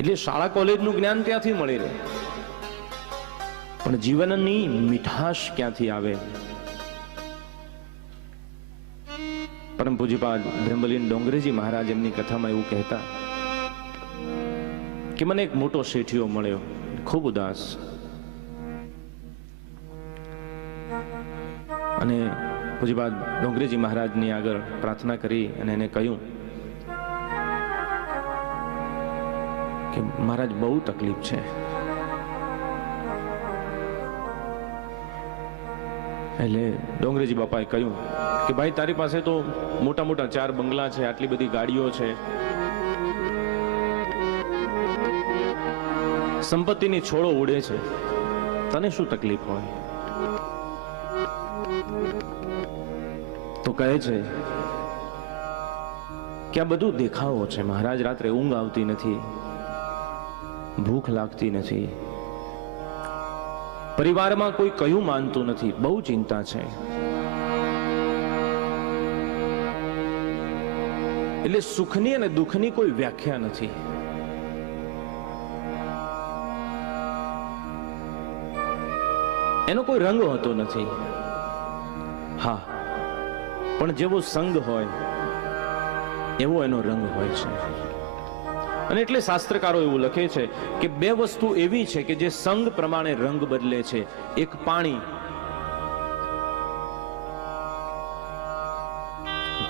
એટલે શાળા કોલેજનું જ્ઞાન ત્યાંથી મળી રહે, પણ જીવનની મીઠાશ ક્યાંથી આવે? પરમ પૂજ્યપાદ બ્રહ્મલીન ડોંગરેજી મહારાજ એમની કથામાં એવું કહેતા કે મને એક મોટો શેઠિયો મળ્યો, ખૂબ ઉદાસ, અને પૂજ્યપાદ ડોંગરેજી મહારાજની આગળ પ્રાર્થના કરી અને એને કહ્યું કે મહારાજ બહુ તકલીફ છે. એટલે ડોંગરેજી બાપાએ કહ્યું કે ભાઈ તારી પાસે તો મોટા મોટા 4 બંગલા છે, આટલી બધી ગાડીઓ છે, સંપત્તિની છોડો ઉડે છે, તને શું તકલીફ હોય? તો કહે છે કે આ બધું દેખાવો છે મહારાજ. રાત્રે ઊંઘ આવતી નથી, ભૂખ લાગતી નથી, પરિવારમાં કોઈ કયું માનતું નથી, બહુ ચિંતા છે. એટલે સુખની અને દુઃખની કોઈ વ્યાખ્યા નથી. એનો કોઈ રંગ હોતો નથી. હા, પણ જેવો સંગ હોય એવો એનો રંગ હોય છે. અને એટલે શાસ્ત્રકારો એવું લખે છે કે બે વસ્તુ એવી છે કે જે સંગ પ્રમાણે રંગ બદલે છે. એક પાણી,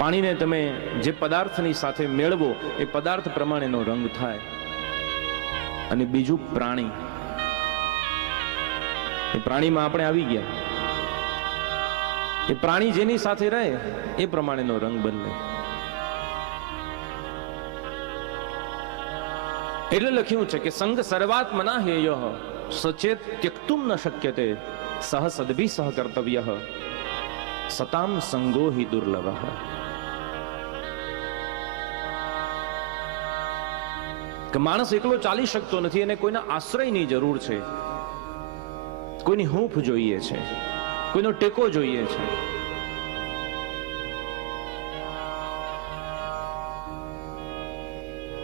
પાણીને તમે જે પદાર્થની સાથે મેળવો એ પદાર્થ પ્રમાણેનો રંગ થાય. અને બીજું પ્રાણી, એ પ્રાણીમાં આપણે આવી ગયા, એ પ્રાણી જેની સાથે રહે એ પ્રમાણેનો રંગ બદલે. એટલે લખ્યું છે કે સંગ સર્વાત્મના હેય સચેત ત્યક્તુમ ન શક્યતે સહ સદભી સહ કર્તવ્ય સતામ સંગો હિ દુર્લભ. કે માણસ એકલો ચાલી શકતો નથી, એને કોઈના આશ્રયની જરૂર છે, કોઈની હૂંફ જોઈએ છે, કોઈનો ટેકો જોઈએ છે.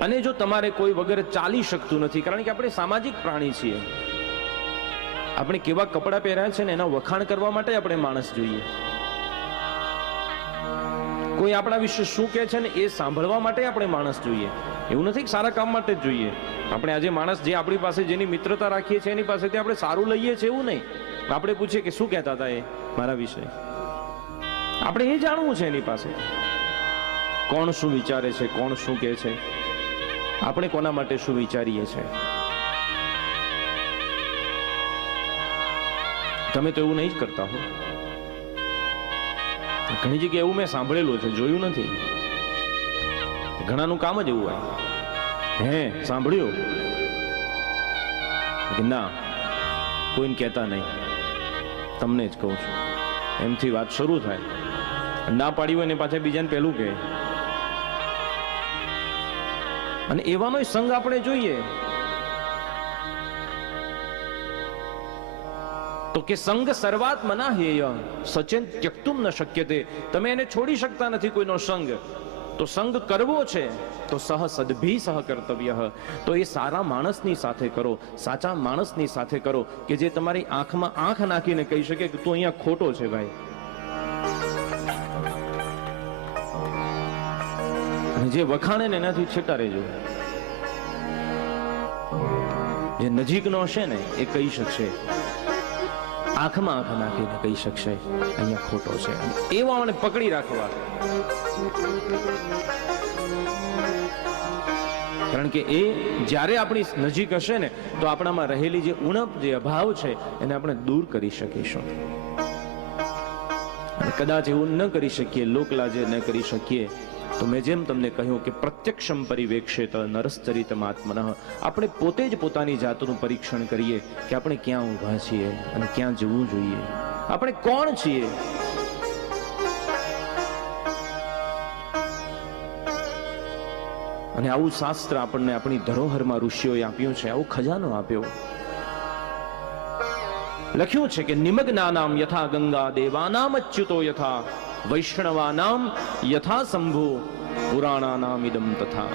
અને જો તમારે કોઈ વગર ચાલી શકતું નથી, કારણ કે આપણે સામાજિક પ્રાણી છીએ, આપણે કેવા કપડા પહેર્યા છે ને એના વખાણ કરવા માટે આપણે માણસ જોઈએ, કોઈ આપણા વિશે શું કહે છે ને એ સાંભળવા માટે આપણે માણસ જોઈએ. એવું નથી કે સારા કામ માટે જ જોઈએ. આપણે આજે માણસ જે આપણી પાસે જેની મિત્રતા રાખીએ છીએ એની પાસેથી આપણે સારું લઈએ છીએ એવું નહીં. આપણે પૂછીએ કે શું કહેતા હતા એ મારા વિશે, આપણે એ જાણવું છે એની પાસે કોણ શું વિચારે છે, કોણ શું કહે છે, આપણે કોના માટે શું વિચારીએ છીએ. તમે તો એવું નહીં જ કરતા હો. ઘણી જગ્યાએ એવું મેં સાંભળેલું છે, જોયું નથી. ઘણાનું કામ જ એવું હોય, હે સાંભળ્યું કે ના કોઈને કહેતા નહીં, તમને જ કહું છું. એમથી વાત શરૂ થાય, ના પાડી હોય ને પાછા બીજાને પહેલું કહે. અને એવાનો સંગ આપણે જોઈએ તો કે સંગ સર્વાત્મના હેય સચેન ત્યક્તુમ ન શક્યતે. તમે એને છોડી શકતા નથી કોઈનો સંગ. તો સંગ કરવો છે તો સહ સદભી સહ કર્તવ્ય, તો એ સારા માણસની સાથે કરો, સાચા માણસની સાથે કરો કે જે તમારી આંખમાં આંખ નાખીને કહી શકે કે તું અહીંયા ખોટો છે ભાઈ. અને જે વખાણે ને એનાથી છેટા રહેજો. જે નજીકનો હશે ને એ કહી શકશે, આંખમાં આંખ નાખીને કહી શકશે અહીંયા ખોટો છે. એવા મને પકડી રાખવા, કારણ કે એ જ્યારે આપણી નજીક હશે ને તો આપણામાં રહેલી જે ઉણપ, જે અભાવ છે એને આપણે દૂર કરી શકીશું. અને કદાચ એવું ન કરી શકીએ, લોકલાજે ન કરી શકીએ તો મેં જેમ તમને કહ્યું કે પ્રત્યક્ષમ પરિવેક્ષેત નરશ્ચરિતમાત્મનઃ, આપણે પોતે જ પોતાની જાતનું પરીક્ષણ કરીએ કે આપણે ક્યાં ઊભા છીએ અને ક્યાં જવું જોઈએ, આપણે કોણ છીએ. અને આવું શાસ્ત્ર આપણને આપણી ધરોહરમાં ઋષિઓએ આપ્યું છે, આવો ખજાનો આપ્યો. લખ્યું છે કે નિમગ્નાનામ યથા ગંગા દેવાનામ અચ્યુતો યથા વૈષ્ણવાનામ યથા શંભુ પુરાણાનામ ઇદમ તથા.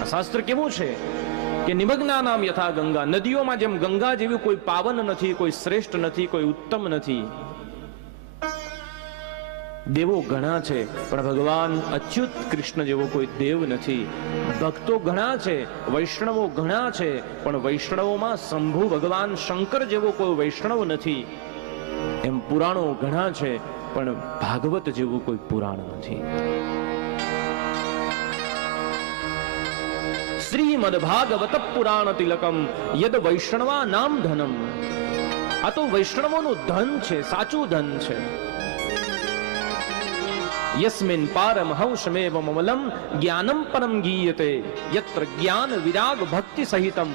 આ શાસ્ત્ર કેવું છે કે નિમગ્નાનામ યથા ગંગા, નદીઓમાં જેમ ગંગા જેવી કોઈ પાવન નથી, કોઈ શ્રેષ્ઠ નથી, કોઈ ઉત્તમ નથી. દેવો ઘણા છે પણ ભગવાન અચ્યુત કૃષ્ણ જેવો કોઈ દેવ નથી. ભક્તો ઘણા છે, વૈષ્ણવો ઘણા છે પણ વૈષ્ણવોમાં શંભુ ભગવાન શંકર જેવો કોઈ વૈષ્ણવ નથી. એમ પુરાણો ઘણા છે પણ ભાગવત જેવું કોઈ પુરાણ નથી. શ્રીમદ ભાગવત પુરાણ તિલકમ યદ વૈષ્ણવા નામ ધનમ. આ તો વૈષ્ણવોનું ધન છે, સાચું ધન છે. યસ્મિન પારમહંસમેવ મમલમ જ્ઞાનમ પરમ ગીયતે યત્ર જ્ઞાન વિરાગ ભક્તિ સહિતમ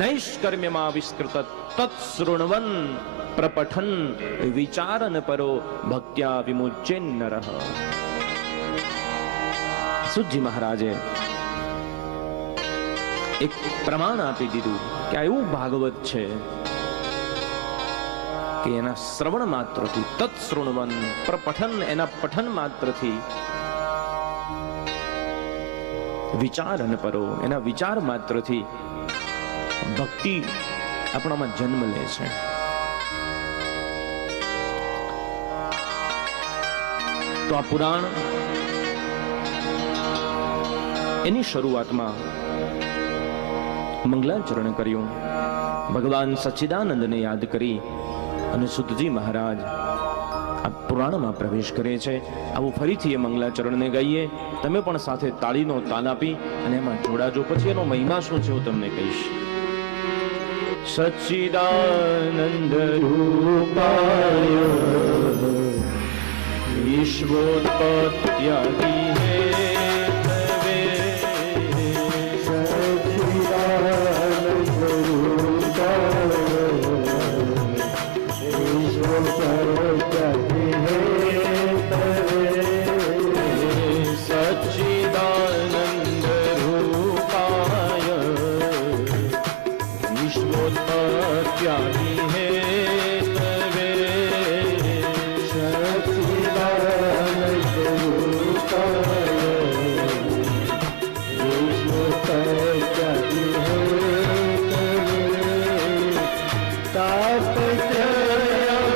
નૈષ્કર્મ્યમાં વિસ્કૃત તત્સૃણવન પ્રપઠન વિચારન પરો ભક્ત્યા વિમુચ્યેન્નરઃ. સુજી મહારાજે એક પ્રમાણ આપી દીધું કે આ એવું ભાગવત છે કે એના શ્રવણ માત્રથી, તત્સૃણવન પ્રપઠન, એના પઠન માત્રથી, વિચારન પરો, એના વિચાર માત્રથી ભક્તિ આપણામાં જન્મ લે છે. તો આ પુરાણ એની શરૂઆતમાં મંગલાચરણ કર્યું. ભગવાન સચ્ચિદાનંદને યાદ કરી અને સુતજી મહારાજ આ પુરાણમાં પ્રવેશ કરે છે. આવું ફરીથી એ મંગલાચરણને ગાઈએ. તમે પણ સાથે તાળીનો તાલ આપી અને એમાં જોડાજો. પછી એનો મહિમા શું છે હું તમને કહીશ. સચ્ચિદાનંદ રૂપાય વિશ્વોત્પત્યાદિ હેતવે સચ્ચિદાનંદ રૂપાય વિશ્વોત્પત્યાદિ હેતવે સચ્ચિદાનંદ રૂપાય વિશ્વોત્પત્યાદિ હેતવે સચ્ચિદાનંદ રૂપાય વિશ્વોત્પત્યાદિ હેતવે તાપત્રય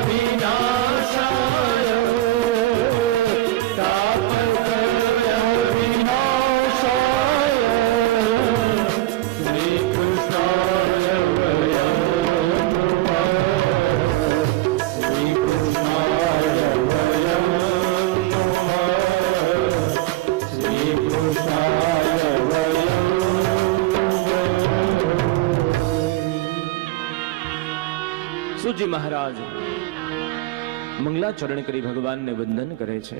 વિનાશાય તાપત્રય વિનાશાય શ્રી કૃષ્ણાય વયં નમઃ શ્રી કૃષ્ણાય વયં નમઃ શ્રી કૃષ્ણાય વયં નમઃ. સુજી મહારાજ મંગલાચરણ કરી ભગવાનને વંદન કરે છે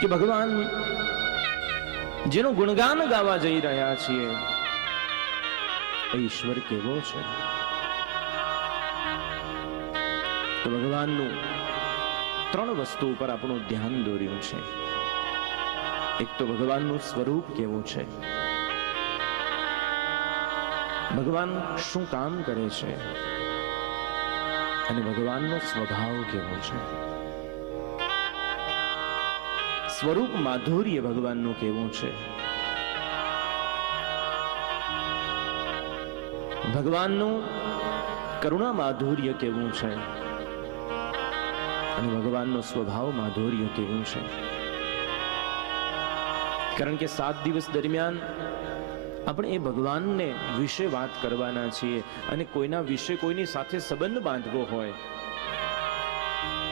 કે ભગવાન જેનો ગુણગાન ગાવા જઈ રહ્યા છીએ એ ઈશ્વર કેવો છે. તો ભગવાનનું ત્રણ વસ્તુ ઉપર આપણું ધ્યાન દોર્યું છે. એક તો ભગવાનનું સ્વરૂપ કેવું છે, ભગવાન શું કામ કરે છે અને ભગવાનનો સ્વભાવ કેવો છે. સ્વરૂપ માધુર્ય ભગવાનનું કેવું છે, ભગવાનનું કરુણા માધુર્ય કેવું છે અને ભગવાનનો સ્વભાવ માધુર્ય કેવું છે. કારણ કે 7 દિવસ દરમિયાન આપણે એ ભગવાનને વિશે વાત કરવાના છીએ અને કોઈના વિશે કોઈની સાથે સંબંધ બાંધવો હોય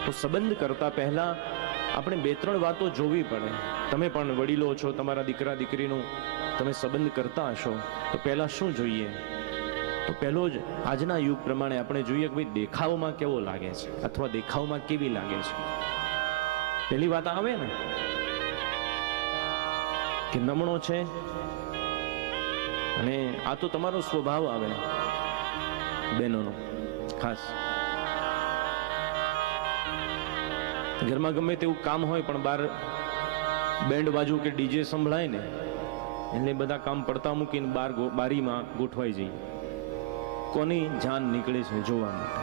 તો સંબંધ કરતા પહેલા આપણે 2-3 વાતો જોવી પડે. તમે પણ વડીલો છો, તમારા દીકરા દીકરીનું તમે સંબંધ કરતા હશો તો પહેલા શું જોઈએ? તો પહેલો જ આજના યુગ પ્રમાણે આપણે જોઈએ કે ભાઈ દેખાવમાં કેવો લાગે છે અથવા દેખાવમાં કેવી લાગે છે. પહેલી વાત આવે ને કે નમણો છે અને આ તો તમારો સ્વભાવ આવે બહેનોનો. ખાસ ઘરમાં ગમે તેવું કામ હોય પણ બહાર બેન્ડ બાજુ કે ડીજે સંભળાય ને એટલે બધા કામ પડતા મૂકીને બહાર બારીમાં ગોઠવાઈ જઈએ. કોની જાન નીકળે છે જોવા માટે.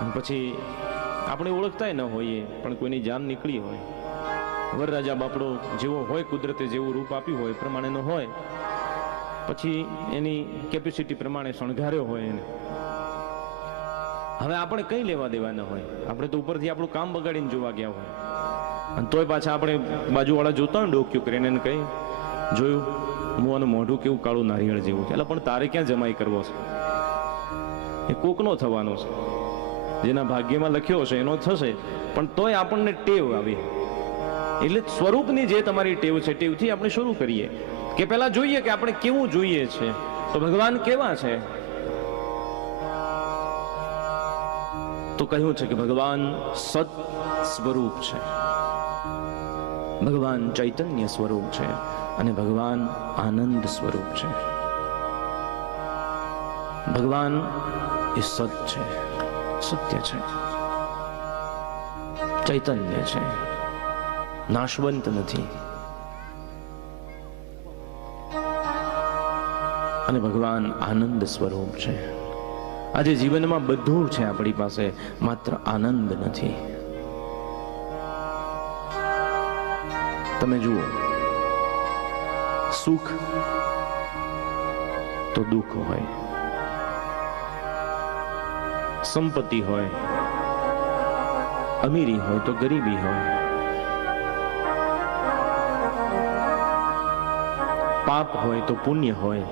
અને પછી આપણે ઓળખતા ન હોઈએ પણ કોઈની જાન નીકળી હોય. વરરાજા બાપડો જેવો હોય, કુદરતે જેવું રૂપ આપ્યું હોય પ્રમાણેનો હોય, પછી એની કેપેસિટી પ્રમાણે શણગાર્યો હોય એને. હવે આપણે કઈ લેવા દેવા ન હોય, આપણે તો ઉપરથી આપણું કામ બગાડીને જોવા ગયા હોય અને તોય પાછા આપણે બાજુવાળા જોતા હોય ડોક્યું કરીને એને કઈ જોયું મોંનું મોઢું કેવું કાળું નારિયેળ જેવું છે. એટલે પણ તારે ક્યાં જમાઈ કરવો છે? એ કોકનો થવાનો છે, જેના ભાગ્યમાં લખ્યો છે એનો થશે. પણ તોય આપણને ટેવ આવી. એટલે સ્વરૂપની જે તમારી ટેવ છે ટેવથી આપણે શરૂ કરીએ કે પહેલા જોઈએ કે આપણે કેવું જોઈએ છે. તો ભગવાન કેવા છે? તો કહ્યું છે કે ભગવાન સત સ્વરૂપ છે, ભગવાન ચૈતન્ય સ્વરૂપ છે અને ભગવાન આનંદ સ્વરૂપ છે. ભગવાન એ સત છે, સત્ય છે, ચૈતન્ય છે, નાશવંત નથી. અને ભગવાન આનંદ સ્વરૂપ છે. આજે જીવનમાં બધું છે આપણી પાસે, માત્ર આનંદ નથી. તમે જુઓ, સુખ તો દુઃખ હોય, સંપત્તિ હોય, અમીરી હોય તો ગરીબી હોય, પાપ હોય તો પુણ્ય હોય,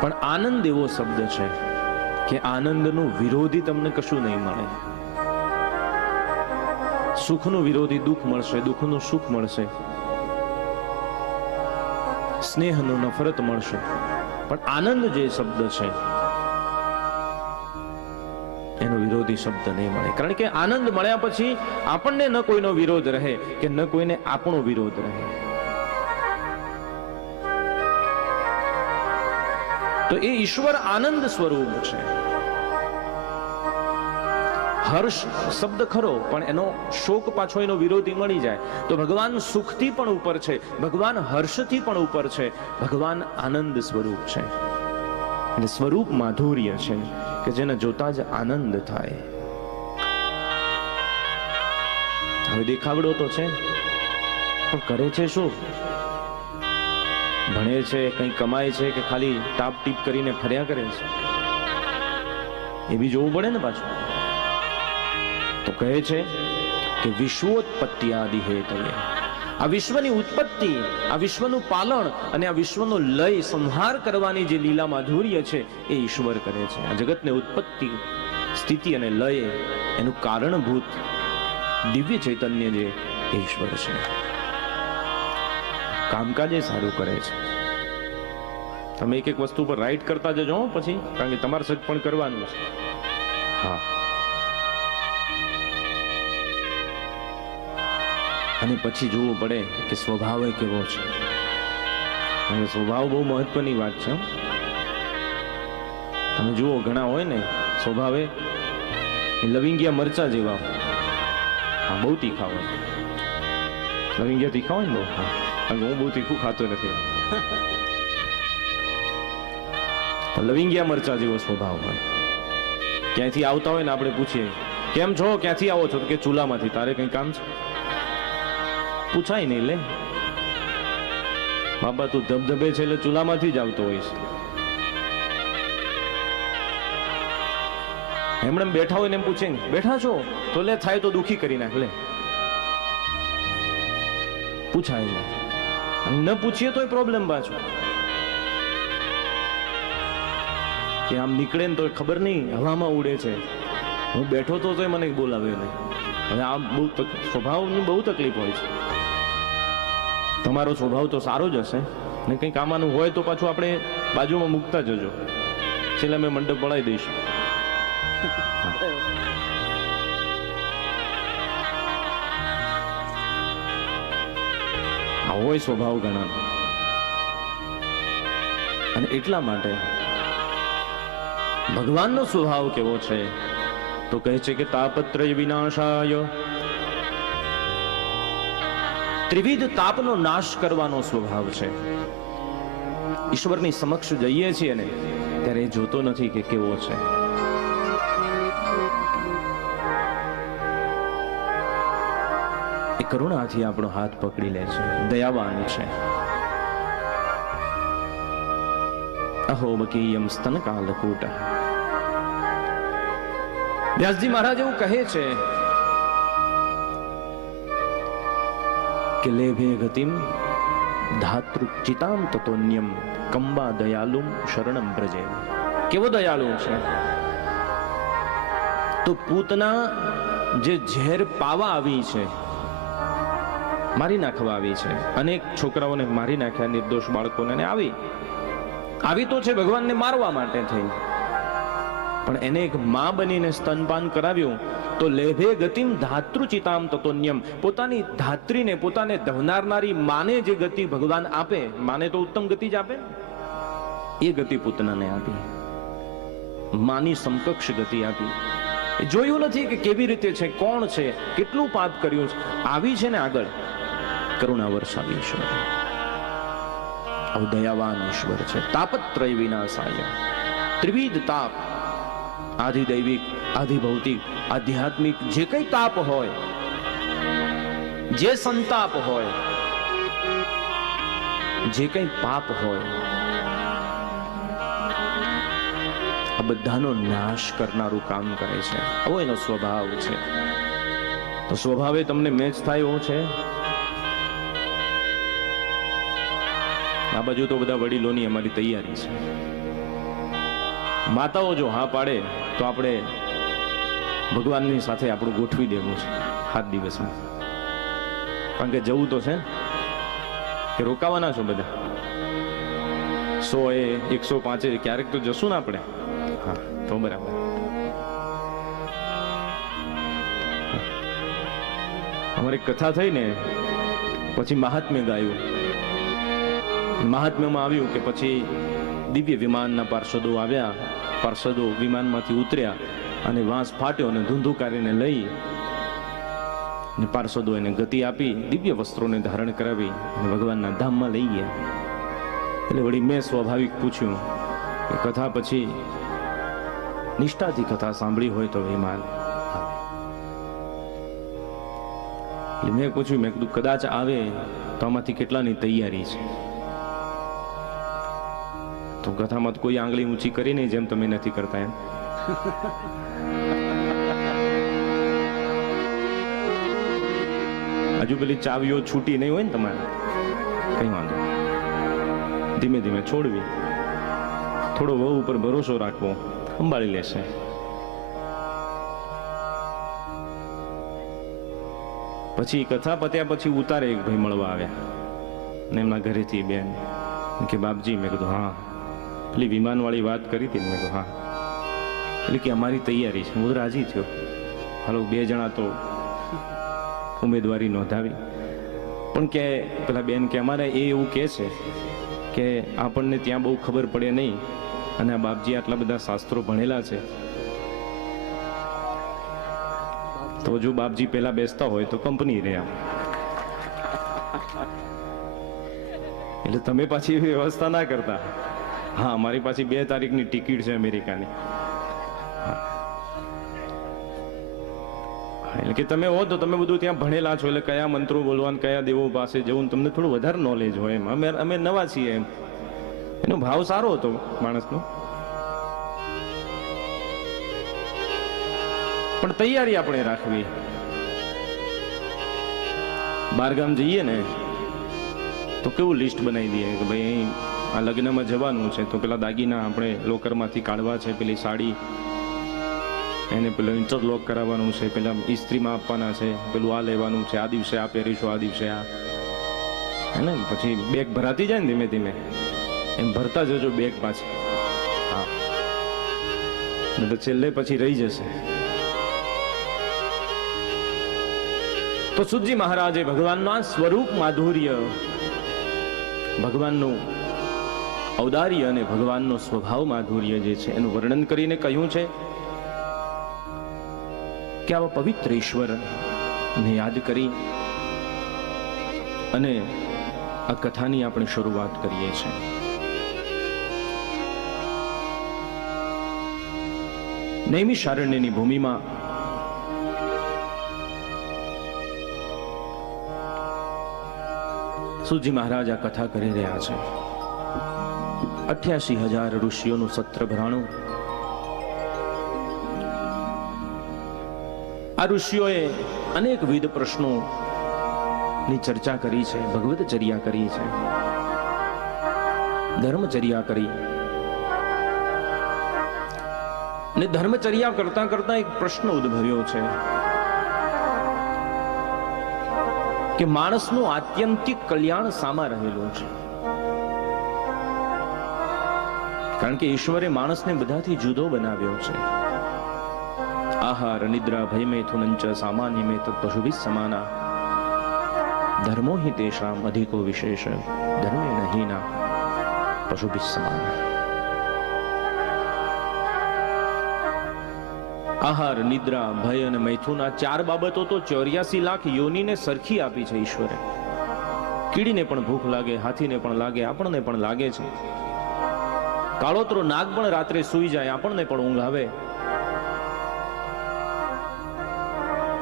પણ આનંદ એવો શબ્દ છે કે આનંદનો વિરોધી તમને કશું નહીં મળે. સુખનો વિરોધી દુઃખ મળશે, દુઃખનું સુખ મળશે, સ્નેહનો નફરત મળશે, પણ આનંદ જે શબ્દ છે એનો વિરોધી શબ્દ નહીં મળે. કારણ કે આનંદ મળ્યા પછી આપણને ન કોઈનો વિરોધ રહે કે ન કોઈને આપણો વિરોધ રહે. તો એ ઈશ્વર આનંદ સ્વરૂપ છે. હર્ષ શબ્દ ખરો, પણ એનો શોક પાછો એનો વિરોધી મળી જાય. તો ભગવાન સુખથી પણ ઉપર છે, ભગવાન હર્ષથી પણ ઉપર છે, ભગવાન આનંદ સ્વરૂપ છે. એટલે સ્વરૂપ માધુર્ય છે કે જેને જોતા જ આનંદ થાય. હવે દેખાવડો તો છે, પણ કરે છે શું? ભણે છે, કંઈ કમાય છે કે ખાલી ટાપ ટીપ કરીને ફર્યા કરે છે? એ બી જોવું પડે ને પાછું. તો કહે છે કે વિશ્વોત્પત્તિ આદિ હેતવે, આ વિશ્વની ઉત્પત્તિ, આ વિશ્વનું પાલન અને આ વિશ્વનો લય સંહાર કરવાની જે લીલા માધુર્ય છે એ ઈશ્વર કરે છે. આ જગતને ઉત્પત્તિ, સ્થિતિ અને લય એનું કારણભૂત દિવ્ય ચૈતન્ય જે ઈશ્વર છે. કામકાજ એ સારું કરે છે. તમે એક એક વસ્તુ પર રાઈટ કરતા જજો પછી, કારણ કે તમારે સજ પણ કરવાનું છે. હા, અને પછી જોવું પડે કે સ્વભાવ કેવો છે. અને સ્વભાવ બહુ મહત્વની વાત છે. તમે જુઓ, ઘણા હોય ને સ્વભાવે લવિંગિયા મરચા જેવા, હા, બહુ તીખા હોય. લવિંગિયા તીખા હોય ને બહુ. હા, કારણ કે હું બહુ તીખું ખાતો નથી. લવિંગિયા મરચા જેવો સ્વભાવ હોય. ક્યાંથી આવતા હોય ને આપણે પૂછીએ, કેમ છો, ક્યાંથી આવો છો? તો કે ચૂલામાંથી. તારે કઈ કામ છે? પૂછાય નહીં. લે બાબા, તું ધબધબે છે એટલે ચૂલામાંથી જ આવતો હોઈશ. એમણે બેઠા હોય ને એમ પૂછે, બેઠા છો? તો લે, થાય તો દુખી કરી નાખ. લે, પૂછાય નહીં. ન પૂછીએ તો પ્રોબ્લેમ પાછો કે આમ નીકળે ને તો ખબર નહીં હવામાં ઉડે છે. હું બેઠો તો મને બોલાવ્યો નહીં. હવે આ બહુ સ્વભાવની બહુ તકલીફ હોય છે. તમારો સ્વભાવ તો સારો જ હશે ને, કંઈક આમાંનું હોય તો પાછું આપણે બાજુમાં મૂકતા જજો. છેલ્લે મેં મંડપ બનાવી દઈશું. હોય સ્વભાવ ઘણા. અને એટલા માટે ભગવાનનો સ્વભાવ કેવો છે તો કહે છે કે તાપત્રય વિનાશાય, ત્રિવિધ તાપનો નાશ કરવાનો સ્વભાવ છે. ઈશ્વરની સમક્ષ જઈએ છીએ ને ત્યારે એ જોતો નથી કે કેવો છે. એ કરુણાથી આપણો હાથ પકડી લે છે, દયાવાન છે. અહો બકીયમ સ્તનકાલકૂટ. વ્યાસજી મહારાજ એવું કહે છે કે લેભે ગતિમ ધાતૃચિતામ તતોન્યમ કંબા દયાલુમ શરણમ પ્રજે. કેવો દયાળુ છે? તો પૂતના જે ઝેર પાવા આવી છે, મારી નાખવા આવી છે, અનેક છોકરાઓને મારી નાખ્યા, નિર્દોષ બાળકોને આવી તો છે ભગવાનને મારવા માટે થઈ, પણ એને એક માં બનીને સ્તનપાન કરાવ્યું. તો લેભે ગતિમ ધાતૃચિતામ તતોન્યમ, પોતાની ધાત્રીને, પોતાને ધવનારનારી માને જે ગતિ ભગવાન આપે, માને તો ઉત્તમ ગતિ જ આપે, એ ગતિ પૂતનાને આપી, માની સમકક્ષ ગતિ આપી. જોયું નથી કે કેવી રીતે છે, કોણ છે, કેટલું પાપ કર્યું છે, આવી છે ને આગળ કરુણા વર્ષાવી ઈશ્વર. દયાવાન ઈશ્વર છે. તાપત્રય વિનાશાય, ત્રિવિધ તાપ, આધિદૈવિક, આધિભૌતિક, આધ્યાત્મિક, જે કઈ તાપ હોય, જે સંતાપ હોય, જે કઈ પાપ હોય, આ બધાનો નાશ કરનારું કામ કરે છે. આવો એનો સ્વભાવ છે. તો સ્વભાવે તમને મેચ થાય એવો છે. આ બાજુ તો બધા વડીલોની અમારી તૈયારી છે. માતાઓ જો હા પાડે તો આપણે ભગવાનની સાથે આપણું ગોઠવી દેવું છે 7 દિવસમાં. કારણ કે જવું તો છે કે રોકાવાના છો બધા? 100 105 ક્યારેક તો જશું ને આપણે. હા તો બરાબર. અમારી કથા થઈ ને પછી મહાત્મ્ય ગાયું. મહાત્મ્યમાં આવ્યું કે પછી દિવ્ય વિમાનના પાર્ષદો આવ્યા. પાર્ષદો વિમાનમાંથી ઉતર્યા અને વાંસ ફાટ્યો અને ધૂંધુકારીને લઈ ને પાર્ષદો એને ગતિ આપી, દિવ્ય વસ્ત્રોને ધારણ કરાવી અને ભગવાનના ધામમાં લઈ ગયા. એટલે વળી મેં સ્વાભાવિક પૂછ્યું કે કથા પછી નિષ્ઠાથી કથા સાંભળી હોય તો વિમાન. એટલે મેં પૂછ્યું, મેં કીધું કદાચ આવે તો આમાંથી કેટલાની તૈયારી છે? તો કથામાં તો કોઈ આંગળી ઊંચી કરી નહીં, જેમ તમે નથી કરતા એમ. હજુ પેલી ચાવીઓ છૂટી નહીં હોય ને તમારે, કઈ વાંધો. ધીમે ધીમે છોડવી, થોડો વહુ ઉપર ભરોસો રાખવો, સંભાળી લેશે. પછી કથા પત્યા પછી ઉતારે એક ભાઈ મળવા આવ્યા ને એમના ઘરેથી બેન કે બાપજી. મેં કીધું હા. પેલી વિમાન વાળી વાત કરી હતી ને? મેં કીધું હા. એટલે કે અમારી તૈયારી છે. હું રાજી થયો. હાલો 2 જણા તો ઉમેદવારી નોંધાવી. પણ કે પેલા બેન કે અમારે એ એવું કહે છે કે આપણને ત્યાં બહુ ખબર પડે નહીં, અને આ બાપજી આટલા બધા શાસ્ત્રો ભણેલા છે, તો જો બાપજી પેલા બેસતા હોય તો કંપની રહ્યા. એટલે તમે પાછી એવી વ્યવસ્થા ના કરતા. હા, મારી પાછી 2 તારીખની ટિકિટ છે અમેરિકાની. એટલે કે તમે હો તો તમે બધું ત્યાં ભણેલા છો, એટલે કયા મંત્રો બોલવાનું, કયા દેવો પાસે જવું, તમને થોડું વધારે નોલેજ હોય એમ. અમે નવા છીએ એમ. એનો ભાવ સારો હતો માણસનો. પણ તૈયારી આપણે રાખવી. બહારગામ જઈએ ને તો કેવું લિસ્ટ બનાવી દઈએ કે ભાઈ આ લગ્નમાં જવાનું છે તો પેલા દાગીના આપણે લોકરમાંથી કાઢવા છે, પેલી સાડી એને પેલું ઇન્ટરલોક કરાવવાનું છે, પેલા ઇસ્ત્રીમાં આપવાના છે, પેલું આ લેવાનું છે, આ દિવસે આ પહેરીશું, આ દિવસે આ, હે ને. પછી બેગ ભરાતી જાય ને ધીમે ધીમે, એમ ભરતા જજો બેગ પાછી. હા, તો છેલ્લે પછી રહી જશે. તો સુતજી મહારાજે ભગવાનનું આ સ્વરૂપ માધુર્ય, ભગવાનનું ઔદાર્ય અને ભગવાનનો સ્વભાવ માધુર્ય જે છે એનું વર્ણન કરીને કહ્યું છે કે આવા પવિત્ર ઈશ્વરને યાદ કરી અને આ કથાની આપણે શરૂઆત કરીએ છીએ. નૈમિષારણ્યની ભૂમિમાં સુતજી મહારાજ આ કથા કરી રહ્યા છે. 88,000 ઋષિઓનું સત્ર ભરાણું. આ ઋષિઓએ અનેકવિધ પ્રશ્નોની ચર્ચા કરી છે, ભગવતચર્યા કરી છે, ધર્મચર્યા કરી. ને ધર્મચર્યા કરતા કરતા એક પ્રશ્ન ઉદ્ભવ્યો છે કે માણસનું આત્યંતિક કલ્યાણ શામાં રહેલું છે? કારણ કે ઈશ્વરે માણસને બધાથી જુદો બનાવ્યો છે. આહાર નિદ્રા ભય મૈથુનંચ સામાન્ય મેં પશુભિ સમાના ધર્મો હિ તેષામ અધિકો વિશેષ ધર્મેણ હીના પશુભિ સમાના. આહાર નિદ્રા ભય અને મૈથુન, આ 4 બાબતો તો 84 લાખ યોનીને સરખી આપી છે ઈશ્વરે. કીડીને પણ ભૂખ લાગે, હાથીને પણ લાગે, આપણને પણ લાગે છે. કાળોતરો નાગ પણ રાત્રે સૂઈ જાય, આપણને પણ ઊંઘ આવે.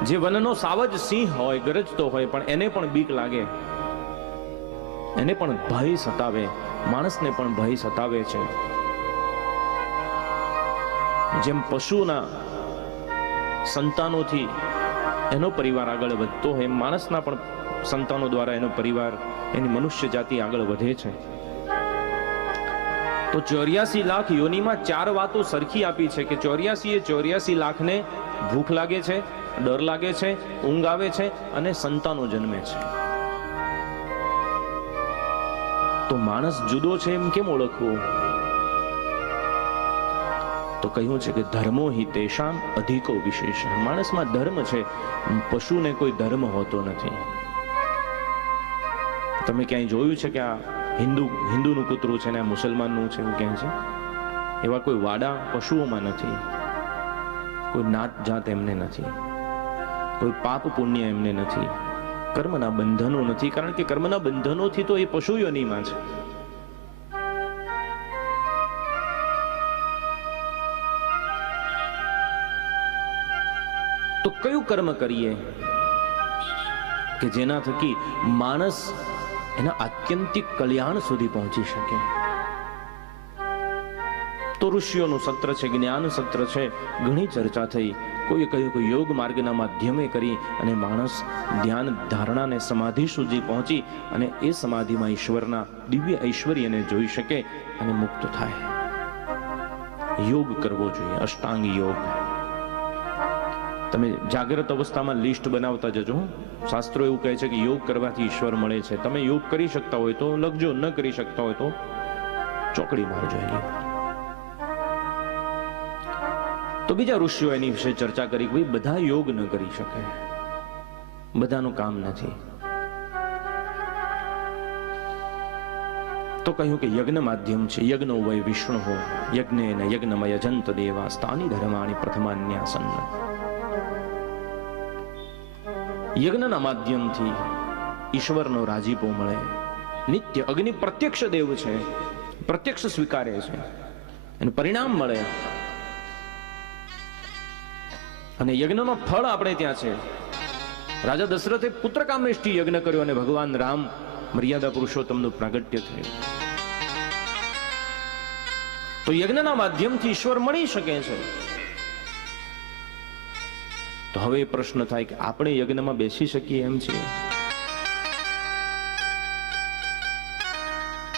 જે વનનો સાવજ સિંહ હોય, ગરજતો હોય, પણ એને પણ બીક લાગે, એને પણ ભય સતાવે, માણસને પણ ભય સતાવે છે. જેમ પશુના સંતાનોથી એનો પરિવાર આગળ વધતો હોય, માણસના પણ સંતાનો દ્વારા એનો પરિવાર, એની મનુષ્ય જાતિ આગળ વધે છે. તો 84 લાખ યોનિમાં 4 વાતો સરખી આપી છે કે 84 લાખને ભૂખ લાગે છે, ડર લાગે છે, ઊંઘ આવે છે અને સંતાનો જન્મે છે. તો માણસ જુદો છે એમ કેમ ઓળખવું? તો કહ્યું છે કે ધર્મો હિ તેષામ અધિકો વિશેષ. માણસમાં ધર્મ છે, પશુને કોઈ ધર્મ હોતો નથી. તમે ક્યાંય જોયું છે કે આ હિન્દુનું કૂતરું છે ને આ મુસલમાનનું છે એવું ક્યાંય છે? એવા કોઈ વાડા પશુઓમાં નથી. કોઈ નાત જાત એમને નથી, કોઈ પાપ પુણ્ય એમને નથી, કર્મના બંધનો નથી. કારણ કે કર્મના બંધનોથી તો એ પશુ યોનિમાં છે. તો કયું કર્મ કરીએ કે જેના થકી માણસ એના આત્યંતિક કલ્યાણ સુધી પહોંચી શકે? તો ઋષિઓનું સત્ર છે, જ્ઞાન સત્ર છે, ઘણી ચર્ચા થઈ. કોઈ કહ્યું કે યોગ માર્ગના માધ્યમે કરી અને માણસ ધ્યાન ધારણા ને સમાધિ સુધી પહોંચી અને એ સમાધિમાં ઈશ્વરના દિવ્ય ઐશ્વર્યને જોઈ શકે અને મુક્ત થાય. યોગ કરવો જોઈએ, અષ્ટાંગ યોગ. તમે જાગ્રત અવસ્થામાં લિસ્ટ બનાવતા જજો. શાસ્ત્રો એવું કહે છે કે યોગ કરવાથી ઈશ્વર મળે છે. તમે યોગ કરી શકતા હોય તો લખજો, ન કરી શકતા હોય તો ચોકડી મારજો. તો બીજા ઋષિઓ એની વિશે ચર્ચા કરી કે બધા યોગ ન કરી શકે, બધાનું કામ નથી. તો કહ્યું કે યજ્ઞ માધ્યમ છે. યજ્ઞો વય વિષ્ણુ હો યજ્ઞે ન યજ્ઞમય જંત દેવા સ્થાની ધર્માણી પ્રથમાન્યાસન. યજ્ઞના માધ્યમથી ઈશ્વરનો રાજીપો મળે. નિત્ય અગ્નિ પ્રત્યક્ષ દેવ છે, પ્રત્યક્ષ સ્વીકારે છે, એનું પરિણામ મળે. અને યજ્ઞનો ફળ આપણે ત્યાં છે. રાજા દશરથે પુત્ર કામેષ્ટી યજ્ઞ કર્યો અને ભગવાન રામ મર્યાદા પુરુષોત્તમનું પ્રાગટ્ય થયું. તો યજ્ઞના માધ્યમથી ઈશ્વર મળી શકે છે. તો હવે એ પ્રશ્ન થાય કે આપણે યજ્ઞમાં બેસી શકીએ એમ છીએ?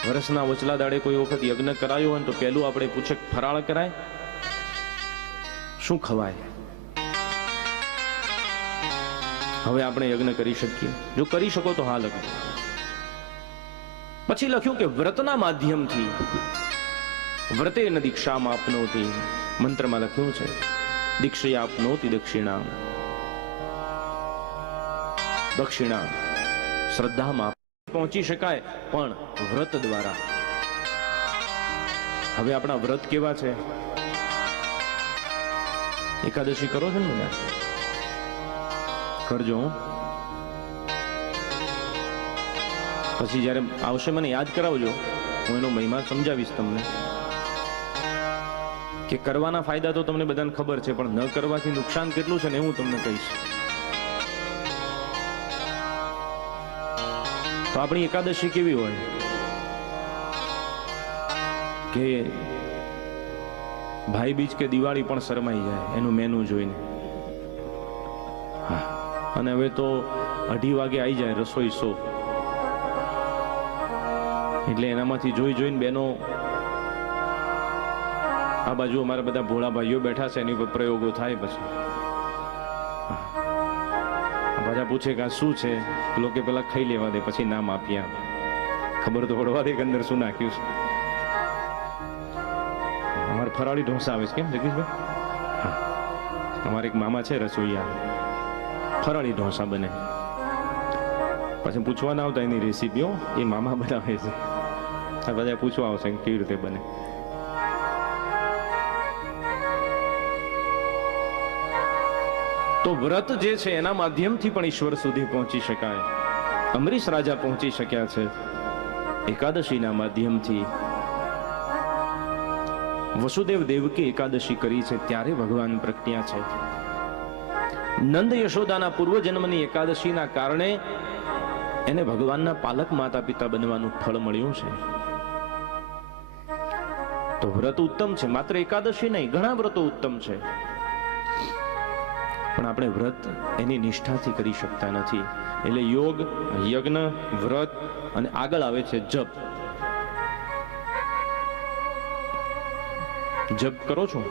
વર્ષના વચલા દાડે કોઈ વખત યજ્ઞ કરાયો હોય તો પહેલું આપણે પૂછે ફરાળ કરાય, શું ખવાય? હવે આપણે યજ્ઞ કરી શકીએ? જો કરી શકો તો હા લખો. પછી લખ્યું કે વ્રતના માધ્યમથી, વ્રતે ન દીક્ષામાં આપનોતી, મંત્રમાં લખ્યું છે દીક્ષા આપનોતી દક્ષિણા. દક્ષિણા શ્રદ્ધામાં પહોંચી શકાય પણ વ્રત દ્વારા. હવે આપણા વ્રત કેવા છે? એકાદશી કરો છો ને બધા? કરજો. પછી જયારે આવશે મને યાદ કરાવજો, હું એનો મહિમા સમજાવીશ તમને. કે કરવાના ફાયદા તો તમને બધાને ખબર છે, પણ ન કરવાથી નુકસાન કેટલું છે ને હું તમને કહીશ. તો આપણી એકાદશી કેવી હોય કે ભાઈ બીજ કે દિવાળી પણ શરમાઈ જાય એનું મેનુ જોઈને. અને હવે તો 2:30 વાગે આવી જાય રસોઈ શો, એટલે એનામાંથી જોઈ જોઈને બેનો આ બાજુ અમારા બધા ભોળા ભાઈઓ બેઠા છે એની ઉપર પ્રયોગો થાય. પછી બધા પૂછે કે આ શું છે? લોકો પેલા ખાઈ લેવા દે, પછી નામ આપ્યા. ખબર તો પડવા દે કે અંદર શું નાખ્યું છે. અમારે ફરાળી ઢોસા આવે છે. કેમ જગદીશભાઈ? હા, અમારે એક મામા છે રસોઈયા, ફરાળી ઢોસા બને. પછી પૂછવા ના આવતા એની રેસીપીઓ, એ મામા બનાવે છે. આ બધા પૂછવા આવશે કેવી રીતે બને. તો વ્રત જે છે એના માધ્યમથી પણ ઈશ્વર સુધી પહોંચી શકાય. અમરીશ રાજા પહોંચી શક્યા છે એકાદશીના માધ્યમથી. વસુદેવ દેવકી એકાદશી કરી છે ત્યારે ભગવાન પ્રજ્ઞા છે. નંદ યશોદાના પૂર્વજન્મની એકાદશીના કારણે એને ભગવાનના પાલક માતા પિતા બનવાનું ફળ મળ્યું છે. તો વ્રત ઉત્તમ છે, માત્ર એકાદશી નહીં, ઘણા વ્રતો ઉત્તમ છે, પણ આપણે વ્રત એની નિષ્ઠાથી કરી શકતા નથી. એટલે યોગ, યજ્ઞ, વ્રત અને આગળ આવે છે જપ. જપ કરો છો,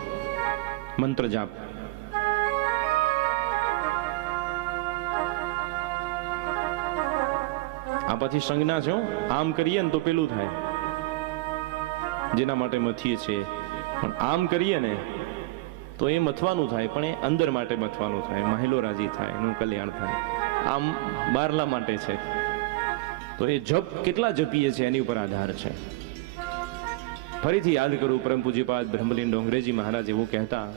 મંત્ર જાપ. આ પછી સંજ્ઞા છે, આમ કરીએ ને તો પેલું થાય, જેના માટે મથીએ છીએ, પણ આમ કરીએ ને તો એ મથવાનું થાય, પણ એ અંદર માટે મથવાનું થાય, મહિલો રાજી થાય, એનું કલ્યાણ થાય. આમ બારલા માટે છે. તો એ જપ કેટલા જપીએ છે એની ઉપર આધાર છે. ફરીથી યાદ કરું, પરમ પૂજ્યપાદ બ્રહ્મલીન ડોંગરેજી મહારાજ એવું કહેતા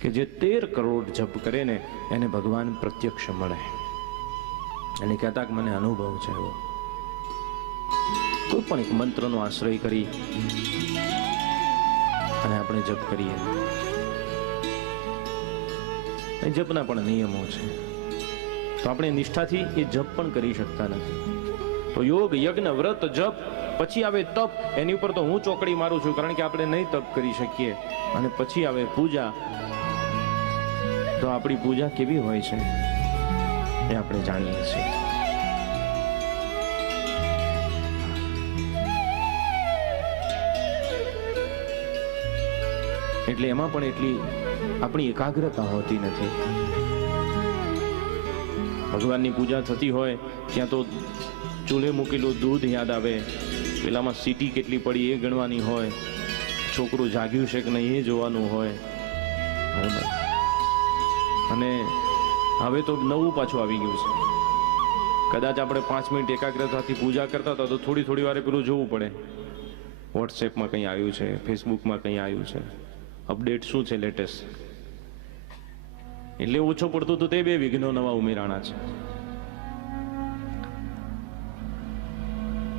કે જે 13 કરોડ જપ કરે ને એને ભગવાન પ્રત્યક્ષ મળે. એને કહેતા કે મને અનુભવ છે એવો. કોઈ પણ એક મંત્રનો આશ્રય કરી અને આપણે જપ કરીએ. એ જપના પણ નિયમો છે, તો આપણે નિષ્ઠાથી એ જપ પણ કરી શકતા નથી. તો યોગ, યજ્ઞ, વ્રત, જપ, પછી આવે તપ. એની ઉપર તો હું ચોકડી મારું છું, કારણ કે આપણે નહીં તપ કરી શકીએ. અને પછી આવે પૂજા. તો આપણી પૂજા કેવી હોય છે એ આપણે જાણીએ છીએ. એટલે એમાં પણ એટલી આપણી એકાગ્રતા હોતી નથી. ભગવાનની પૂજા થતી હોય ત્યાં તો ચૂલે મૂકેલું દૂધ યાદ આવે, પેલામાં સીટી કેટલી પડી એ ગણવાની હોય, છોકરું જાગ્યું છે કે નહીં એ જોવાનું હોય. અને હવે તો નવું પાછું આવી ગયું છે. કદાચ આપણે 5 મિનિટ એકાગ્રતાથી પૂજા કરતા હતા તો થોડી થોડી વારે પેલું જોવું પડે, વોટ્સએપમાં કંઈ આવ્યું છે, ફેસબુકમાં કંઈ આવ્યું છે, અપડેટ શું છે લેટેસ્ટ. એટલે ઓછો પડતું તો તે 2 વિઘ્નો નવા ઉમેરાણા છે.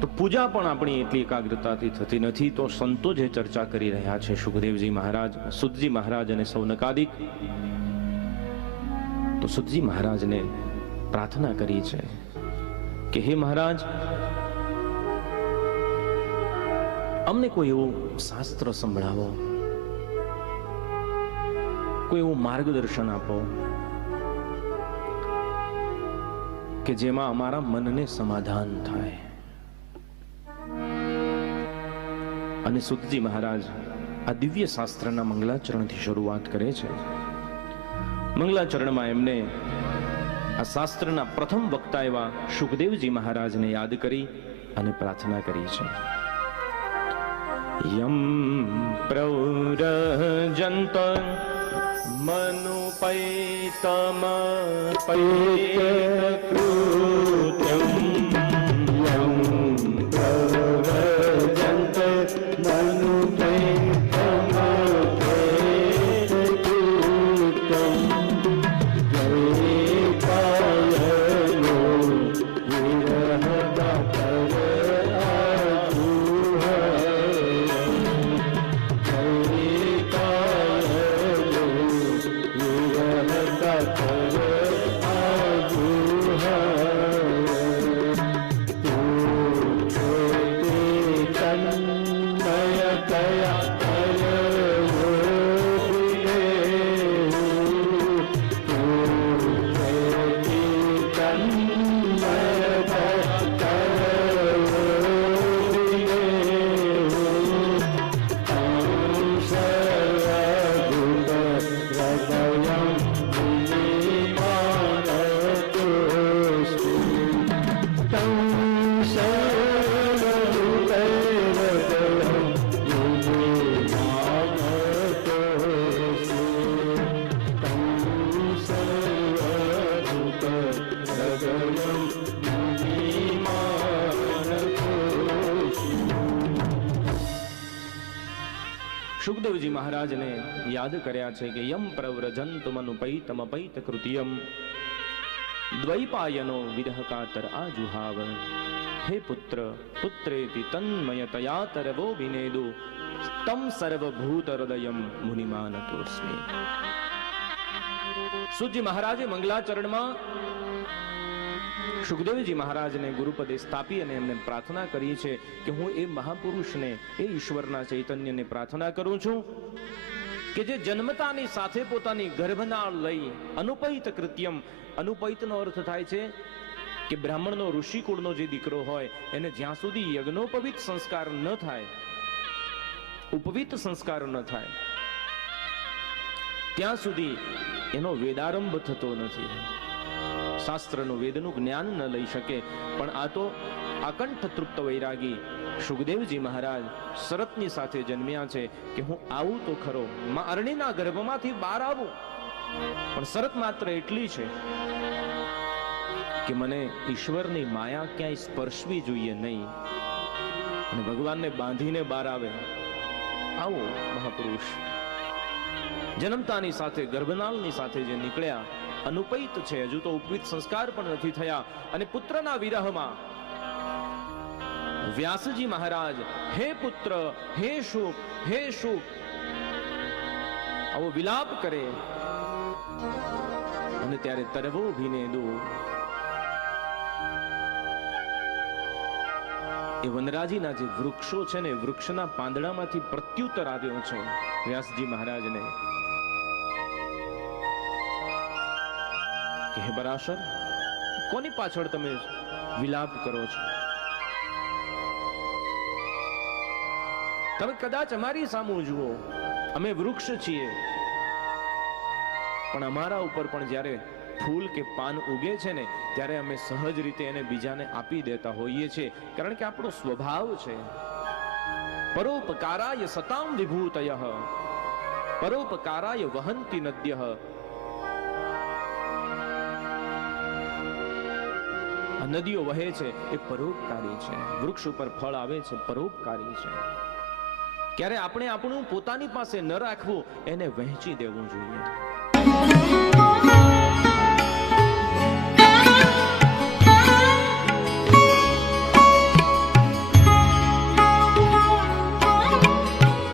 તો પૂજા પણ આપણી એટલી એકાગ્રતાથી થતી નથી. તો સંતો જે ચર્ચા કરી રહ્યા છે, સુખદેવજી મહારાજ, સુતજી મહારાજ અને સૌનકાદિક, તો સુતજી મહારાજને પ્રાર્થના કરી છે કે હે મહારાજ, અમને કોઈ એવું શાસ્ત્ર સંભળાવો, કોઈ એવું માર્ગદર્શન આપો કે જેમાં અમારા મનને સમાધાન થાય. અને સુતજી મહારાજ આ દિવ્ય શાસ્ત્રના મંગલાચરણથી શરૂઆત કરે છે. મંગલાચરણમાં એમને આ શાસ્ત્રના પ્રથમ વક્તા એવા સુખદેવજી મહારાજને યાદ કરી અને પ્રાર્થના કરી છે. યમ પ્રવ્રજંત મનુપૈતમ પૈતકૃત્યમ યમ પ્રવ્રજંત મનુપૈતમ પૈતકૃત્યમ જયકાયનો વિરહદાતર સુખદેવજી મહારાજને યાદ કર્યા છે કે યમ પ્રવ્રજંતમનુપૈતમપૈત કૃત્યમ દ્વૈપાયનો વિરહકાતર આજુહાવ. હે પુત્ર પુત્રેતિ તન્મયતયાતરવો વિનેદુ તમ સર્વભૂત હૃદયમ મુનિમાનતોસ્મિ. સુજી મહારાજે મંગલાચરણમાં સુખદેવજી મહારાજને ગુરુપદે સ્થાપી અને એમને પ્રાર્થના કરી છે કે હું એ મહાપુરુષને, એ ઈશ્વરના ચૈતન્યને પ્રાર્થના કરું છું કે જે જન્મતાની સાથે પોતાની ગર્ભનાળ લઈ અનુપૈત કૃત્યમ, અનુપૈતનો અર્થ થાય છે કે બ્રાહ્મણનો ઋષિકુળનો જે દીકરો હોય એને જ્યાં સુધી યજ્ઞોપવિત સંસ્કાર ન થાય, ઉપવિત સંસ્કાર ન થાય, ત્યાં સુધી એનો વેદારંભ થતો નથી, શાસ્ત્રનું વેદનું જ્ઞાન ન લઈ શકે. પણ આ તો આકંઠ તૃપ્ત વૈરાગી સુખદેવજી મહારાજ શરતની સાથે જન્મ્યા છે કે હું આવું તો ખરો, માં અરણીના ગર્ભમાંથી બહાર આવું, પણ શરત માત્ર એટલી છે કે મને ઈશ્વરની માયા ક્યાંય સ્પર્શવી જોઈએ નહીં, અને ભગવાનને બાંધીને બહાર આવે આવો મહાપુરુષ. જન્મતાની સાથે ગર્ભનાળની સાથે જે નીકળ્યા અનુપૈત છે, હજુ તો ઉપવિત સંસ્કાર પણ નથી થયા, અને પુત્રના વિરહમાં વ્યાસજી મહારાજ હે પુત્ર, હે શુક, હે શુક આવો વિલાપ કરે. અને ત્યારે તરવો ભીને દો, એ વનરાજીના જે વૃક્ષો છે ને, વૃક્ષના પાંદડામાંથી પ્રત્યુત્તર આવ્યો છે વ્યાસજી મહારાજને કે હે પરાશર, કોની પાછળ તમે વિલાપ કરો છો? તમે કદાચ અમારી સામું જુઓ, અમે વૃક્ષ છીએ, પણ અમારા ઉપર પણ જ્યારે ફૂલ કે પાન ઉગે છે ને, ત્યારે અમે સહજ રીતે એને બીજાને આપી દેતા હોઈએ છીએ, કારણ કે આપણો સ્વભાવ છે. પરોપકારાય સતામ વિભૂતયઃ, પરોપકારાય વહંતિ નદ્યઃ. આ નદીઓ વહે છે એ પરોપકારી છે, વૃક્ષ ઉપર ફળ આવે છે પરોપકારી છે. ક્યારે આપણે આપણું પોતાની પાસે ન રાખવું, એને વહેંચી દેવું જોઈએ.